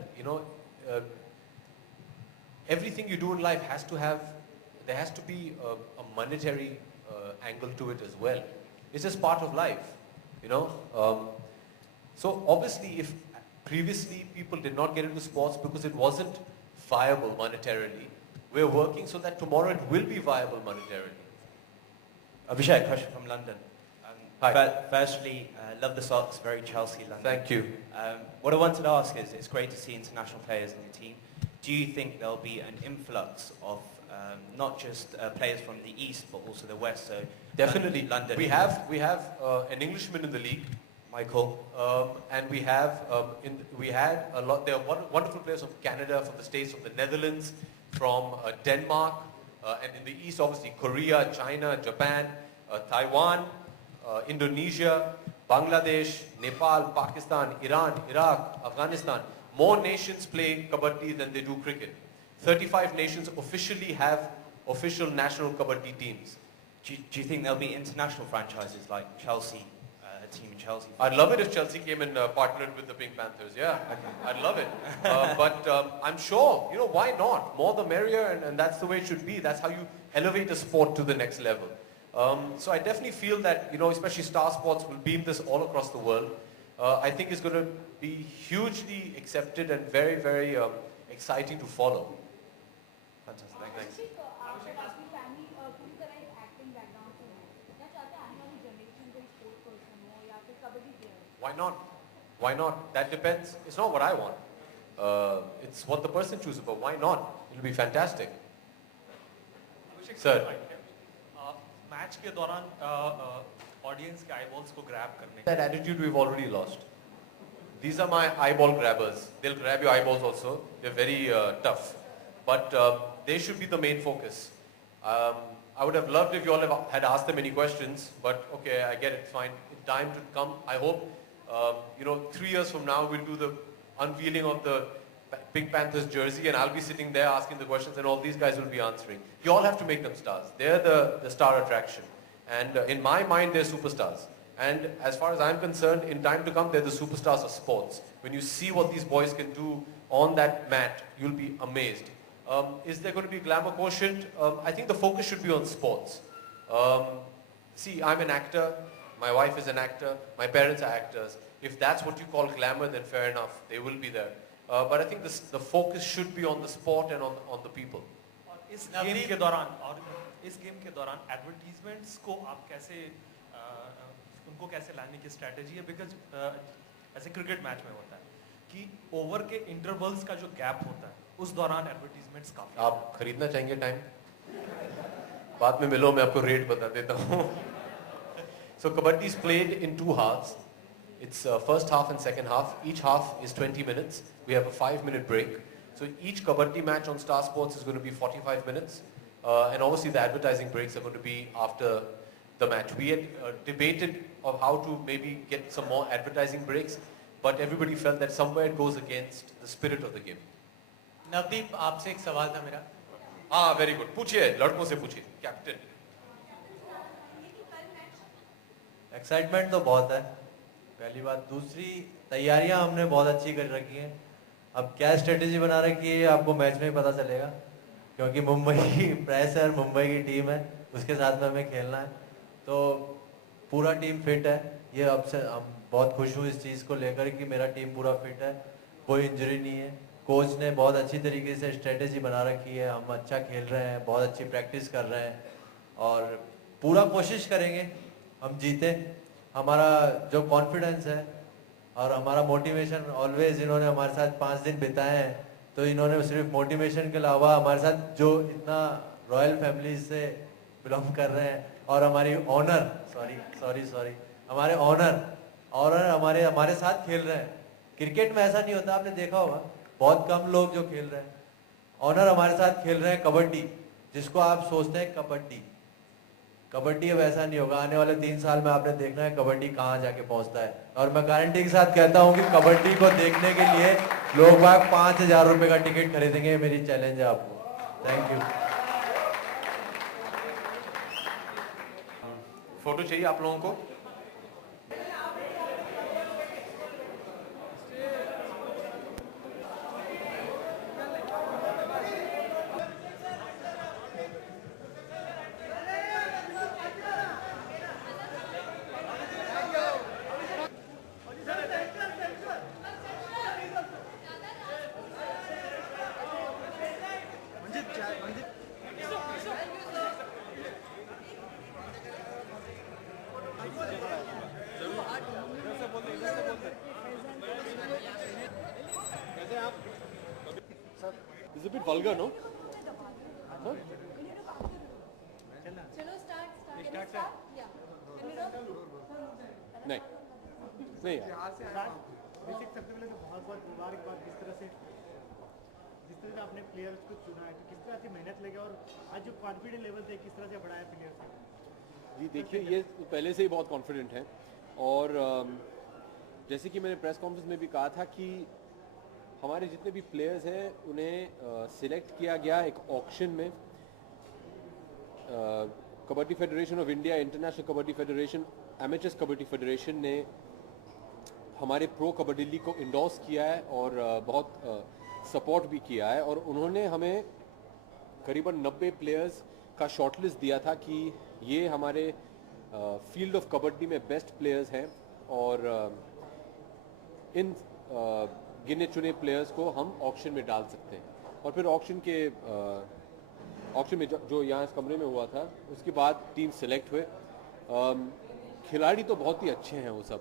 everything you do in life there has to be a monetary angle to it as well. It's just part of life, So obviously, if previously people did not get into sports because it wasn't viable monetarily, we're working so that tomorrow it will be viable monetarily. Abhishek, question from London. Hi. Firstly, love the socks, very Chelsea London. Thank you. What I wanted to ask is, it's great to see international players in the team. Do you think there'll be an influx of not just players from the East, but also the West? So Definitely. London. We have an Englishman in the league, Michael, and we had a lot. There are wonderful players from Canada, from the States, from the Netherlands, from Denmark, and in the East, obviously Korea, China, Japan, Taiwan, Indonesia, Bangladesh, Nepal, Pakistan, Iran, Iraq, Afghanistan. More nations play kabaddi than they do cricket. 35 nations officially have official national kabaddi teams. Do you think there'll be international franchises like Chelsea, a team in Chelsea? I'd love it if Chelsea came and partnered with the Pink Panthers. Yeah, I'd love it. But I'm sure, why not? More the merrier, and that's the way it should be. That's how you elevate a sport to the next level. So I definitely feel that, especially Star Sports will beam this all across the world. I think it's going to be hugely accepted and very, very exciting to follow. Fantastic. Thanks. Why not? Why not? That depends. It's not what I want. It's what the person chooses, but why not? It'll be fantastic. Sir. Match के दौरान audience के eyeballs को grab करने That attitude we've already lost. These are my eyeball grabbers. They'll grab your eyeballs also. They're very tough. But they should be the main focus. I would have loved if you all had asked them any questions, but okay, I get it, fine. In time to come, I hope, 3 years from now, we'll do the unveiling of the Pink Panthers jersey, and I'll be sitting there asking the questions, and all these guys will be answering. You all have to make them stars. They're the star attraction. And in my mind, they're superstars. And as far as I'm concerned, in time to come, they're the superstars of sports. When you see what these boys can do on that mat, you'll be amazed. Is there going to be glamour quotient? I think the focus should be on sports. See, I'm an actor. My wife is an actor. My parents are actors. If that's what you call glamour, then fair enough. They will be there. But I think the focus should be on the sport and on the people. इस game के दौरान advertisements को आप कैसे उनको कैसे लाने की स्ट्रेटजी है? बिकॉज ऐसे क्रिकेट मैच में होता है कि ओवर के इंटरवल्स का जो गैप होता है उस दौरान एडवर्टीजमेंट्स काफी आप खरीदना चाहेंगे टाइम? बाद में मिलो, मैं आपको रेट बता देता हूँ. So kabaddi is played in 2 halves. It's first half and second half. Each half is 20 minutes. We have a 5-minute break. So each kabaddi match on Star Sports is going to be 45 minutes. And obviously the advertising breaks are going to be after the match. We had debated of how to maybe get some more advertising breaks, but everybody felt that somewhere it goes against the spirit of the game. Navdeep, आपसे एक सवाल था मेरा. हाँ, very good. पूछिए, लड़कों से पूछिए, कैप्टन. एक्साइटमेंट तो बहुत है, पहली बात. दूसरी, तैयारियां हमने बहुत अच्छी कर रखी हैं. अब क्या स्ट्रेटेजी बना रखी है आपको मैच में ही पता चलेगा, क्योंकि मुंबई की प्रेस है, मुंबई की टीम है, उसके साथ में हमें खेलना है. तो पूरा टीम फिट है. ये अब से हम बहुत खुश हूँ इस चीज़ को लेकर कि मेरा टीम पूरा फिट है, कोई इंजरी नहीं है. कोच ने बहुत अच्छी तरीके से स्ट्रेटेजी बना रखी है. हम अच्छा खेल रहे हैं, बहुत अच्छी प्रैक्टिस कर रहे हैं और पूरा कोशिश करेंगे हम जीते. हमारा जो कॉन्फिडेंस है और हमारा मोटिवेशन ऑलवेज, इन्होंने हमारे साथ 5 दिन बिताए हैं, तो इन्होंने सिर्फ मोटिवेशन के अलावा हमारे साथ जो इतना रॉयल फैमिली से बिलोंग कर रहे हैं और हमारी ऑनर हमारे ऑनर हमारे साथ खेल रहे हैं. क्रिकेट में ऐसा नहीं होता, आपने देखा होगा, बहुत कम लोग जो खेल रहे हैं. ऑनर हमारे साथ खेल रहे हैं कबड्डी, जिसको आप सोचते हैं कबड्डी अब ऐसा नहीं होगा. आने वाले 3 साल में आपने देखना है कबड्डी कहाँ जाके पहुंचता है. और मैं गारंटी के साथ कहता हूँ कि कबड्डी को देखने के लिए लोग 5,000 रुपए का टिकट खरीदेंगे. मेरी चैलेंज है आपको. Thank you. फोटो चाहिए आप लोगों को? म्हणजे a bit vulgar, no? Huh? चलो स्टार्ट या नहीं नहीं यार। बेसिक सबसे पहले तो बहुत बहुत मुबारकबाद जिस तरह से आपने प्लेयर्स को चुना है, तो किस तरह से मेहनत लगे और आज जो कॉन्फिडेंस लेवल थे किस तरह से बढ़ाया प्लेयर्स का? जी देखिए, ये पहले से ही बहुत कॉन्फिडेंट हैं और जैसे कि मैंने प्रेस कॉन्फ्रेंस में भी कहा था कि हमारे जितने भी प्लेयर्स हैं उन्हें सिलेक्ट किया गया एक ऑक्शन में। Kabaddi federation of India, international kabaddi federation, MHS kabaddi federation ने हमारे प्रो कबड्डी लीग को इंडोर्स किया है और बहुत सपोर्ट भी किया है और उन्होंने हमें करीबन 90 प्लेयर्स का शॉर्टलिस्ट दिया था कि ये हमारे फील्ड ऑफ कबड्डी में बेस्ट प्लेयर्स हैं और इन गिने चुने प्लेयर्स को हम ऑक्शन में डाल सकते हैं। और फिर ऑक्शन में जो यहाँ इस कमरे में हुआ था उसके बाद टीम सेलेक्ट हुए। खिलाड़ी तो बहुत ही अच्छे हैं वो सब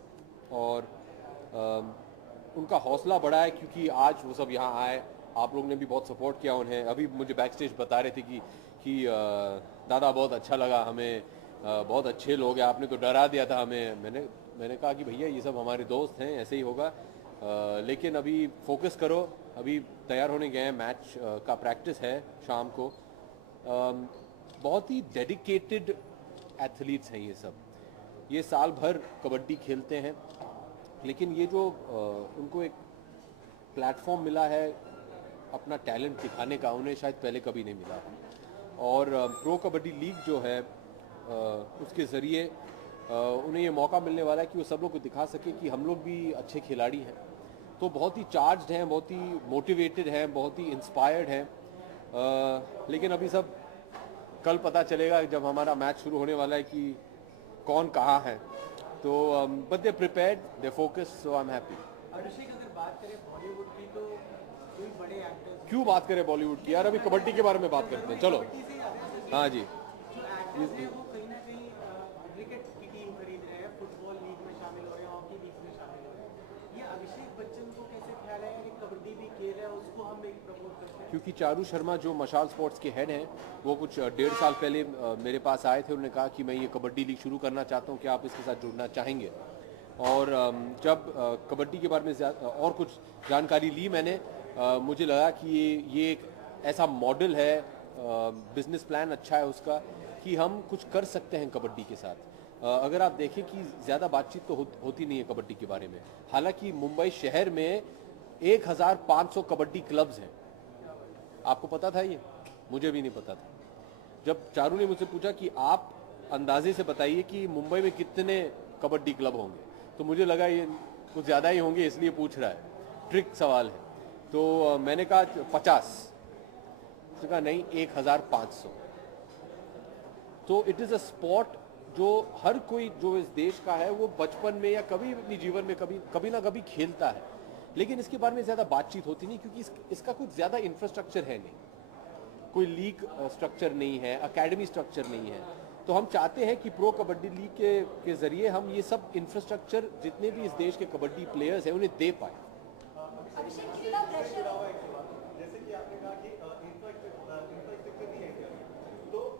और उनका हौसला बढ़ा है क्योंकि आज वो सब यहाँ आए। आप लोगों ने भी बहुत सपोर्ट किया उन्हें। अभी मुझे बैक स्टेज बता रहे थे कि दादा बहुत अच्छा लगा हमें, बहुत अच्छे लोग हैं, आपने तो डरा दिया था हमें। मैंने कहा कि भैया ये सब हमारे दोस्त हैं, ऐसे ही होगा, लेकिन अभी फोकस करो। अभी तैयार होने गए हैं, मैच का प्रैक्टिस है शाम को। बहुत ही डेडिकेटेड एथलीट्स हैं ये सब। ये साल भर कबड्डी खेलते हैं लेकिन ये जो उनको एक प्लेटफॉर्म मिला है अपना टैलेंट दिखाने का, उन्हें शायद पहले कभी नहीं मिला। और प्रो कबड्डी लीग जो है उसके ज़रिए उन्हें ये मौका मिलने वाला है कि वो सब लोग को दिखा सके कि हम लोग भी अच्छे खिलाड़ी हैं। तो बहुत ही चार्ज्ड हैं, बहुत ही मोटिवेटेड हैं, बहुत ही इंस्पायर्ड हैं। लेकिन अभी सब कल पता चलेगा जब हमारा मैच शुरू होने वाला है कि कौन कहाँ है। तो but they prepared, they focus, so I am happy. Abhishek, अगर बात करें बॉलीवुड की तो कोई बड़े एक्टर्स क्यों बात करें बॉलीवुड की यार, अभी कबड्डी के बारे में बात करते हैं। चलो हाँ जी। जो एक्टर्स हैं वो कहीं ना कहीं क्रिकेट की टीम खरीद रहे हैं, फुटबॉल लीग में शामिल हो रहे हैं, हॉकी लीग में शामिल हो रहे हैं। ये अभिषेक बच्चन को कैसे ख्याल है कि कबड्डी भी खेल है, उसको हम एक प्रमोट करते हैं? क्योंकि चारू शर्मा जो मशाल स्पोर्ट्स के हेड हैं वो कुछ 1.5 साल पहले मेरे पास आए थे। उन्होंने कहा कि मैं ये कबड्डी लीग शुरू करना चाहता हूँ, क्या आप इसके साथ जुड़ना चाहेंगे? और जब कबड्डी के बारे में और कुछ जानकारी ली मैंने, मुझे लगा कि ये एक ऐसा मॉडल है, बिजनेस प्लान अच्छा है उसका कि हम कुछ कर सकते हैं कबड्डी के साथ। अगर आप देखें कि ज़्यादा बातचीत तो होती नहीं है कबड्डी के बारे में। हालांकि मुंबई शहर में 1500 कबड्डी क्लब्स हैं। आपको पता था ये? मुझे भी नहीं पता था। जब चारू ने मुझसे पूछा कि आप अंदाजे से बताइए कि मुंबई में कितने कबड्डी क्लब होंगे, तो मुझे लगा ये कुछ ज़्यादा ही होंगे इसलिए पूछ रहा है, ट्रिक सवाल है। तो मैंने कहा 50, उसने कहा नहीं 1500। तो इट इज़ अ स्पोर्ट जो हर कोई जो इस देश का है वो बचपन में या कभी अपनी जीवन में कभी ना कभी खेलता है, लेकिन इसके बारे में ज़्यादा बातचीत होती नहीं क्योंकि इसका कुछ ज़्यादा इंफ्रास्ट्रक्चर है नहीं, कोई लीग स्ट्रक्चर नहीं है, एकेडमी स्ट्रक्चर नहीं है। तो हम चाहते हैं कि प्रो कबड्डी लीग के ज़रिए हम ये सब इंफ्रास्ट्रक्चर जितने भी इस देश के कबड्डी प्लेयर्स हैं उन्हें दे पाए।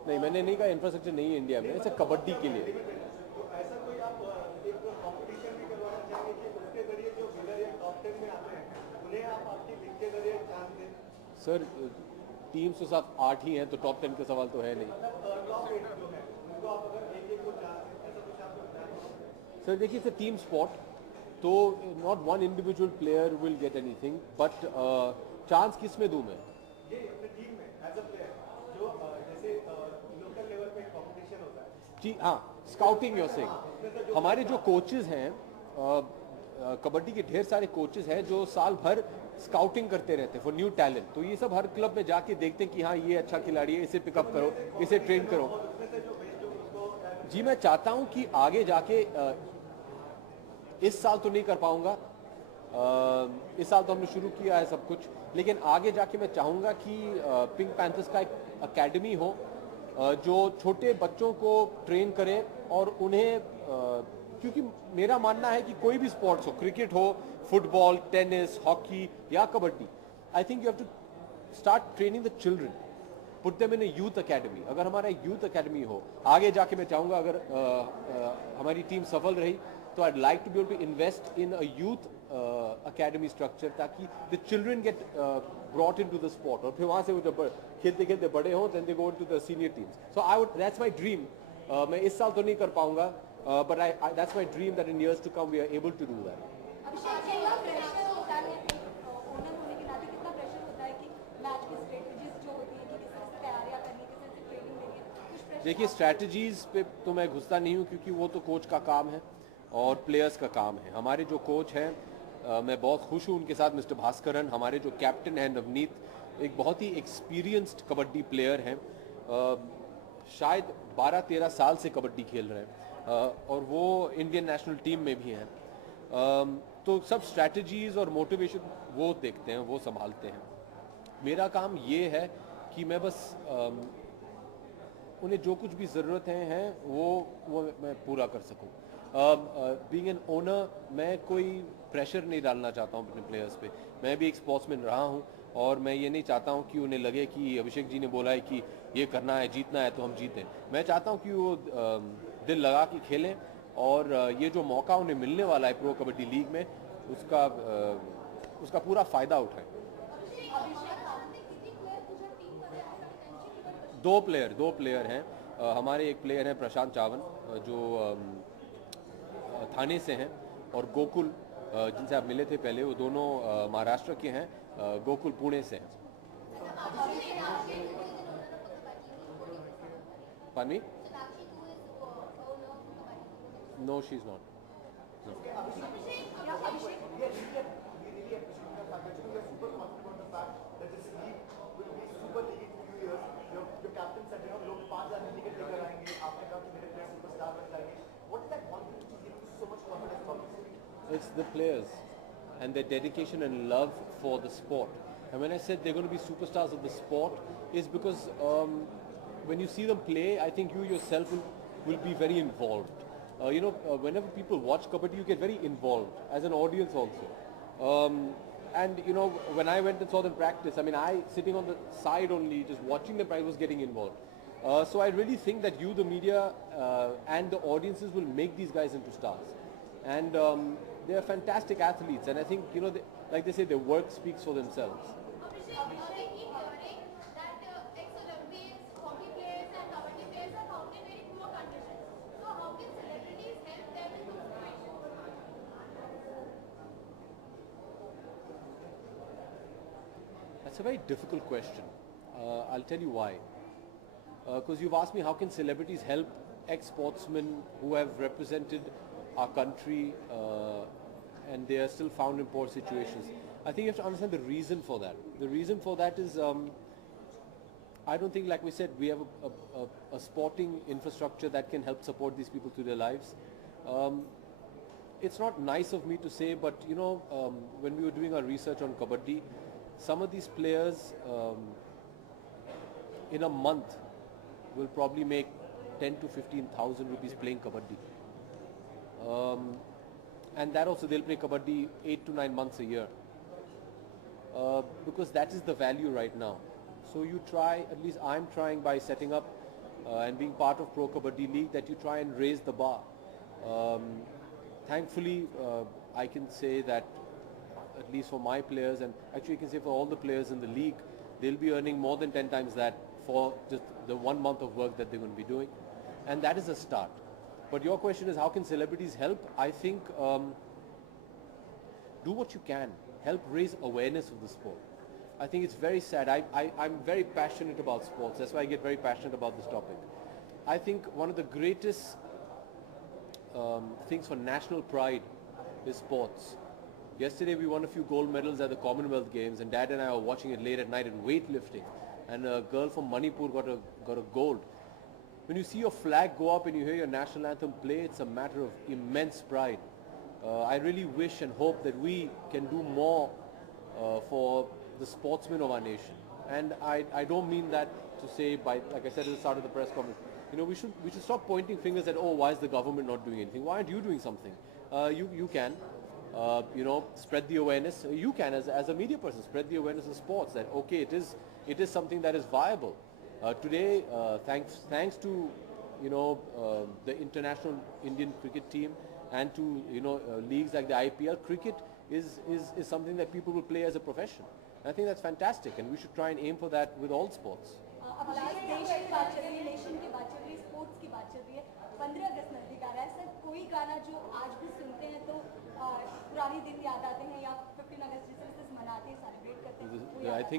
नहीं, मैंने नहीं कहा इंफ्रास्ट्रक्चर नहीं है इंडिया में, ऐसे कबड्डी के लिए। सर टीम्स तो साथ 8 ही हैं, तो टॉप 10 का सवाल तो है नहीं। सर देखिए, इट्स अ टीम स्पोर्ट, तो not one individual player will get anything, but chance किस में दूं मैं? जी हाँ, स्काउटिंग योर सेइंग। हमारे जो कोचेज हैं, कबड्डी के ढेर सारे कोचेज हैं जो साल भर स्काउटिंग करते रहते हैं फॉर न्यू टैलेंट। तो ये सब हर क्लब में जाके देखते हैं कि हाँ ये अच्छा खिलाड़ी है, इसे पिकअप करो, इसे ट्रेन करो। जी मैं चाहता हूँ कि आगे जाके इस साल तो नहीं कर पाऊंगा, इस साल तो हमने शुरू किया है सब कुछ, लेकिन आगे जाके मैं चाहूँगा कि पिंक पैंथर्स का एक अकेडमी हो जो छोटे बच्चों को ट्रेन करे और उन्हें, क्योंकि मेरा मानना है कि कोई भी स्पोर्ट्स हो, क्रिकेट हो, फुटबॉल, टेनिस, हॉकी या kabaddi, I think you have to start training the children, put them in a youth academy. अगर हमारा youth academy हो, आगे जाके मैं चाहूँगा अगर हमारी टीम सफल रही तो I'd like to be able to invest in a youth academy structure ताकि the children get brought into the sport और फिर वहाँ से वो जब खेलते खेलते बड़े हों then they go into the senior teams. So that's my dream. मैं इस साल तो नहीं कर पाऊँगा, but that's my dream that in years to come we are able to do that. अभिषेक कितना प्रेशर होता है ओनर होने के नाते, कितना प्रेशर होता है कि मैच की स्ट्रेटजीज जो होती है कि किस तरह से तैयारियां करनी है, किस तरह से ट्रेनिंग लेनी है, कुछ प्रेशर? देखिए स्ट्रैटेजीज पे तो मैं घुसता नहीं हूँ क्योंकि वो तो कोच का काम है और प्लेयर्स का काम है. हमारे जो कोच हैं मैं बहुत खुश हूँ उनके साथ, मिस्टर भास्करन. हमारे जो कैप्टन हैं नवनीत, एक बहुत ही एक्सपीरियंस्ड कबड्डी प्लेयर हैं, शायद 12-13 साल से कबड्डी खेल रहे हैं और वो इंडियन नेशनल टीम में भी हैं. तो सब स्ट्रैटेजीज और मोटिवेशन वो देखते हैं, वो संभालते हैं. मेरा काम ये है कि मैं बस उन्हें जो कुछ भी ज़रूरत है वो मैं पूरा कर सकूं. बीइंग एन ओनर मैं कोई प्रेशर नहीं डालना चाहता हूं अपने प्लेयर्स पे. मैं भी एक स्पोर्ट्समैन रहा हूं और मैं ये नहीं चाहता हूं कि उन्हें लगे कि अभिषेक जी ने बोला है कि ये करना है, जीतना है तो हम जीतें. मैं चाहता हूं कि वो दिल लगा के खेलें और ये जो मौका उन्हें मिलने वाला है प्रो कबड्डी लीग में उसका पूरा फ़ायदा उठाएं. दो प्लेयर हैं. हमारे एक प्लेयर हैं प्रशांत चावन जो थाने से हैं और गोकुल जिनसे आप मिले थे पहले, वो दोनों महाराष्ट्र के हैं. गोकुल पुणे से हैं. Pardon me? No, she's not. No. It's the players and their dedication and love for the sport. And when I said they're going to be superstars of the sport, is because when you see them play, I think you yourself will be very involved. Whenever people watch kabaddi, you get very involved as an audience also. And when I went and saw them practice, I sitting on the side only, just watching them practice, was getting involved. So I really think that you, the media, and the audiences will make these guys into stars. And they are fantastic athletes, and I think like they say, their work speaks for themselves. That's a very difficult question. I'll tell you why. Because you've asked me how can celebrities help ex-sportsmen who have represented our country and they are still found in poor situations. I think you have to understand the reason for that. The reason for that is I don't think, like we said, we have a sporting infrastructure that can help support these people through their lives. It's not nice of me to say, but when we were doing our research on kabaddi, some of these players in a month will probably make 10 to 15,000 rupees playing kabaddi. And that also they'll play kabaddi 8 to 9 months a year. Because that is the value right now. So you try, at least I'm trying by setting up and being part of Pro Kabaddi League, that you try and raise the bar. Thankfully, I can say that at least for my players, and actually you can say for all the players in the league, they'll be earning more than 10 times that for just the 1 month of work that they're going to be doing. And that is a start. But your question is, how can celebrities help? I think do what you can. Help raise awareness of the sport. I think it's very sad. I'm very passionate about sports. That's why I get very passionate about this topic. I think one of the greatest things for national pride is sports. Yesterday we won a few gold medals at the Commonwealth Games, and Dad and I were watching it late at night in weightlifting, and a girl from Manipur got a gold. When you see your flag go up and you hear your national anthem play, it's a matter of immense pride. I really wish and hope that we can do more for the sportsmen of our nation. And I don't mean that to say, by, like I said at the start of the press conference, we should stop pointing fingers at, oh, why is the government not doing anything? Why aren't you doing something? You can. spread the awareness. You can, as a media person, spread the awareness of sports that okay, it is something that is viable. Today, thanks to the international Indian cricket team and to leagues like the IPL, cricket is something that people will play as a profession. And I think that's fantastic, and we should try and aim for that with all sports. अब last देश की बात चल रही है, nation की बात चल रही है, स्पोर्ट्स की बात चल रही है. 15 अगस्त नजदीक आ रहा है सर, कोई गाना जो आज भी सुनते हैं तो पुराने दिन याद आते हैं या 15 अगस्त जिसे मनाते हैं, सेलिब्रेट करते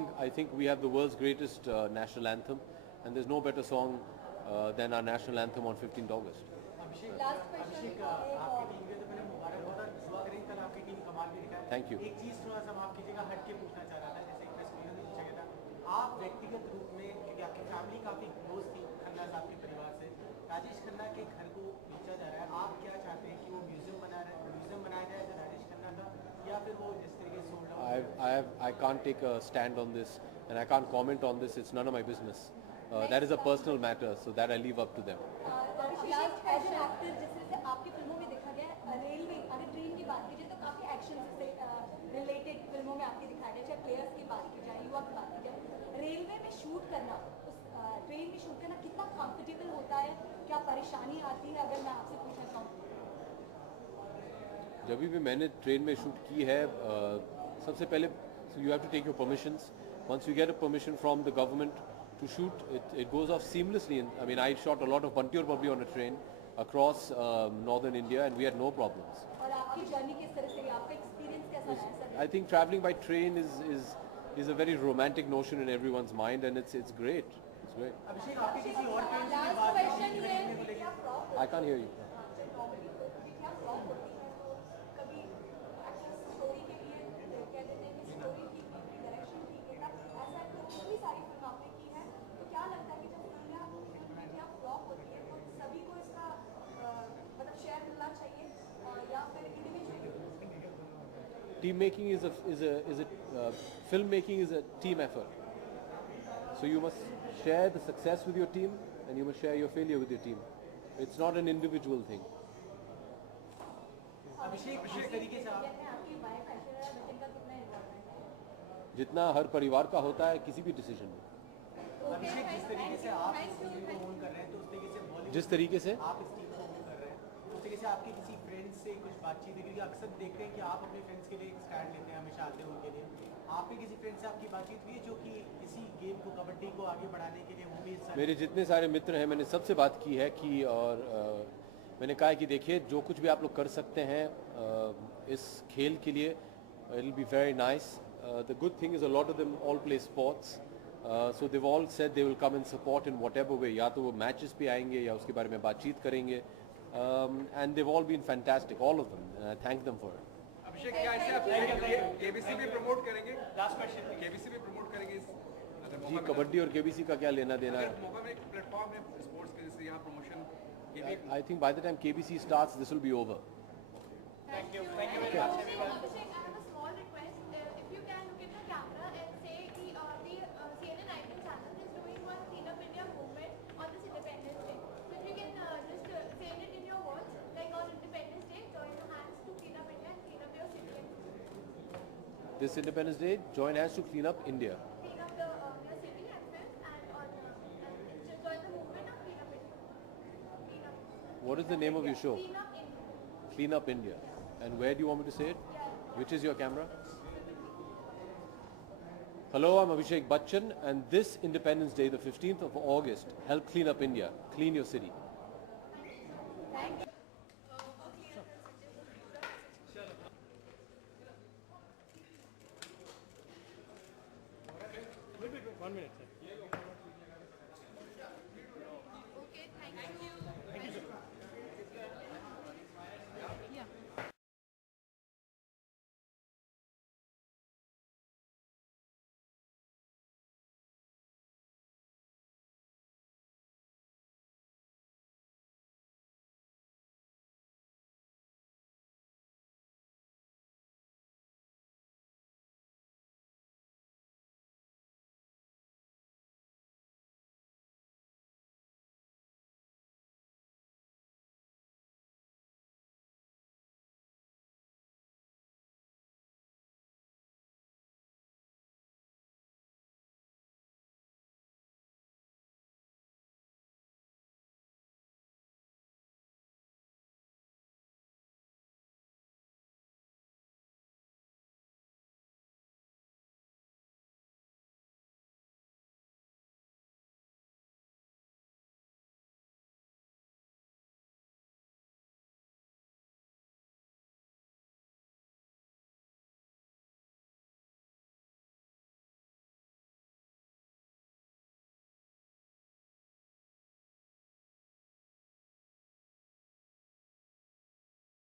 हैं? I think we have the world's greatest national anthem, and there's no better song than our national anthem on 15th August. Last question आपकी टीम में तो मैंने मुबारक बहुत और दुआ करें, कल आपकी टीम कमाल भी दिखाई. Thank you. एक चीज थोड़ा सा माफ कीजिएगा, हट के पूछना चाह रहा था, जैसे एक प्रेस कॉन्फ्रेंस में पूछा गया था, आप व्यक्तिगत रूप में, क्योंकि आपकी फैमिली काफी क्लोज थी खन्ना साहब के परिवार से, राजेश खन्ना के घर को बेचा जा रहा है, आप क्या चाहते हैं कि वो म्यूजियम बनाया जाए जो राजेश खन्ना का, या फिर वो जिस तरीके से sold out? I can't take a stand on this, and I can't comment on this. It's none of my business. That is a personal matter, so that I leave up to them. Last as an actor, जिस तरह से आपकी फिल्मों में देखा गया है, railway अगर ट्रेन की बात कीजिए तो काफी एक्शन से रिलेटेड फिल्मों में आपके दिखाया गया, चाहे प्लेयर्स की बात की जाए, युवा की बात की जाए, रेलवे में शूट करना, उस ट्रेन में शूट करना कितना कंफर्टेबल होता है, क्या परेशानी आती है, अगर मैं आपसे पूछना चाहूँ? जब भी मैंने ट्रेन में शूट की है, सबसे पहले you have to take your permissions. Once you get a permission from the government to shoot, it goes off seamlessly. I mean, I shot a lot of Banti Aur Babri on a train across northern India, and we had no problems. और आपकी journey किस तरह से, आपका experience कैसा रहा है sir? I think traveling by train is a very romantic notion in everyone's mind, and it's great. It's great. अभिषेक, आपके किसी और फ्रेंड्स की लास्ट बात क्वेश्चन ये है कि क्या flop I can't hear you. क्या फ्लॉप होती है, तो कभी एक्टर्स स्टोरी के लिए कह देते हैं कि स्टोरी ठीक है, डायरेक्शन ठीक है, ऐसा इतनी सारी फिल्म आपने की है, तो क्या लगता है कि जब फिल्म क्या फ्लॉप होती है तो सभी को इसका मतलब शेयर मिलना चाहिए या फिर individually? Team making is a filmmaking is a team effort. So you must share the success with your team, and you must share your failure with your team. It's not an individual thing. अभिषेक, जिस तरीके से आप आपकी wife Aishwarya Bachchan का कितना involvement है? जितना हर परिवार का होता है किसी भी डिसीजन में. अभिषेक, जिस तरीके से आप इस टीम को ओन कर रहे हैं, तो उस तरीके से बॉलीवुड जिस तरीके से आप इस टीम को ओन कर रहे हैं, उस तरीके से आपके किसी फ्रेंड्स से कुछ बातचीत है? क्योंकि अक्सर देखते हैं कि आप अपने फ्रेंड्स के लिए एक स्टैंड लेते हैं, हमेशा आते हैं उनके लिए. आपके किसी फ्रेंड से आपकी बातचीत हुई है जो कि इसी गेम को, कबड्डी को आगे बढ़ाने के लिए वो भी हिस्सा? मेरे जितने सारे मित्र हैं, मैंने सबसे बात की है कि और मैंने कहा है कि देखिए, जो कुछ भी आप लोग कर सकते हैं इस खेल के लिए, it will be very nice. The good thing is a lot of them all play sports, so they've all said they will come and support in whatever वे. या तो वो मैचेस पे आएंगे या उसके बारे में बातचीत करेंगे, and they've all been fantastic, all of them. Thank them for it. Abhishek, क्या ऐसे आप केबीसी भी प्रमोट करेंगे? लास्ट क्वेश्चन, केबीसी भी प्रमोट करेंगे जी, कबड्डी और केबीसी का क्या लेना देना है? मौका में एक प्लेटफॉर्म है स्पोर्ट्स के, जैसे यहाँ promotion. I think by the time KBC starts, this will be over. Thank you. Thank you very much, everyone. Abhishek, I have a small request. If you can look at the camera and say the CNN Idol channel is doing one Clean Up India movement on this Independence Day. So if you can just say it in your words, like on Independence Day, join your hands to clean up India and clean up your city and state. This Independence Day, join hands to clean up India. Clean up your city and films and join the movement of Clean Up India. Clean up. What is the name of your show? Clean Up India. Clean Up India. And where do you want me to say it? Which is your camera? Hello, I'm Abhishek Bachchan, and this Independence Day, the 15th of August, help clean up India. Clean your city.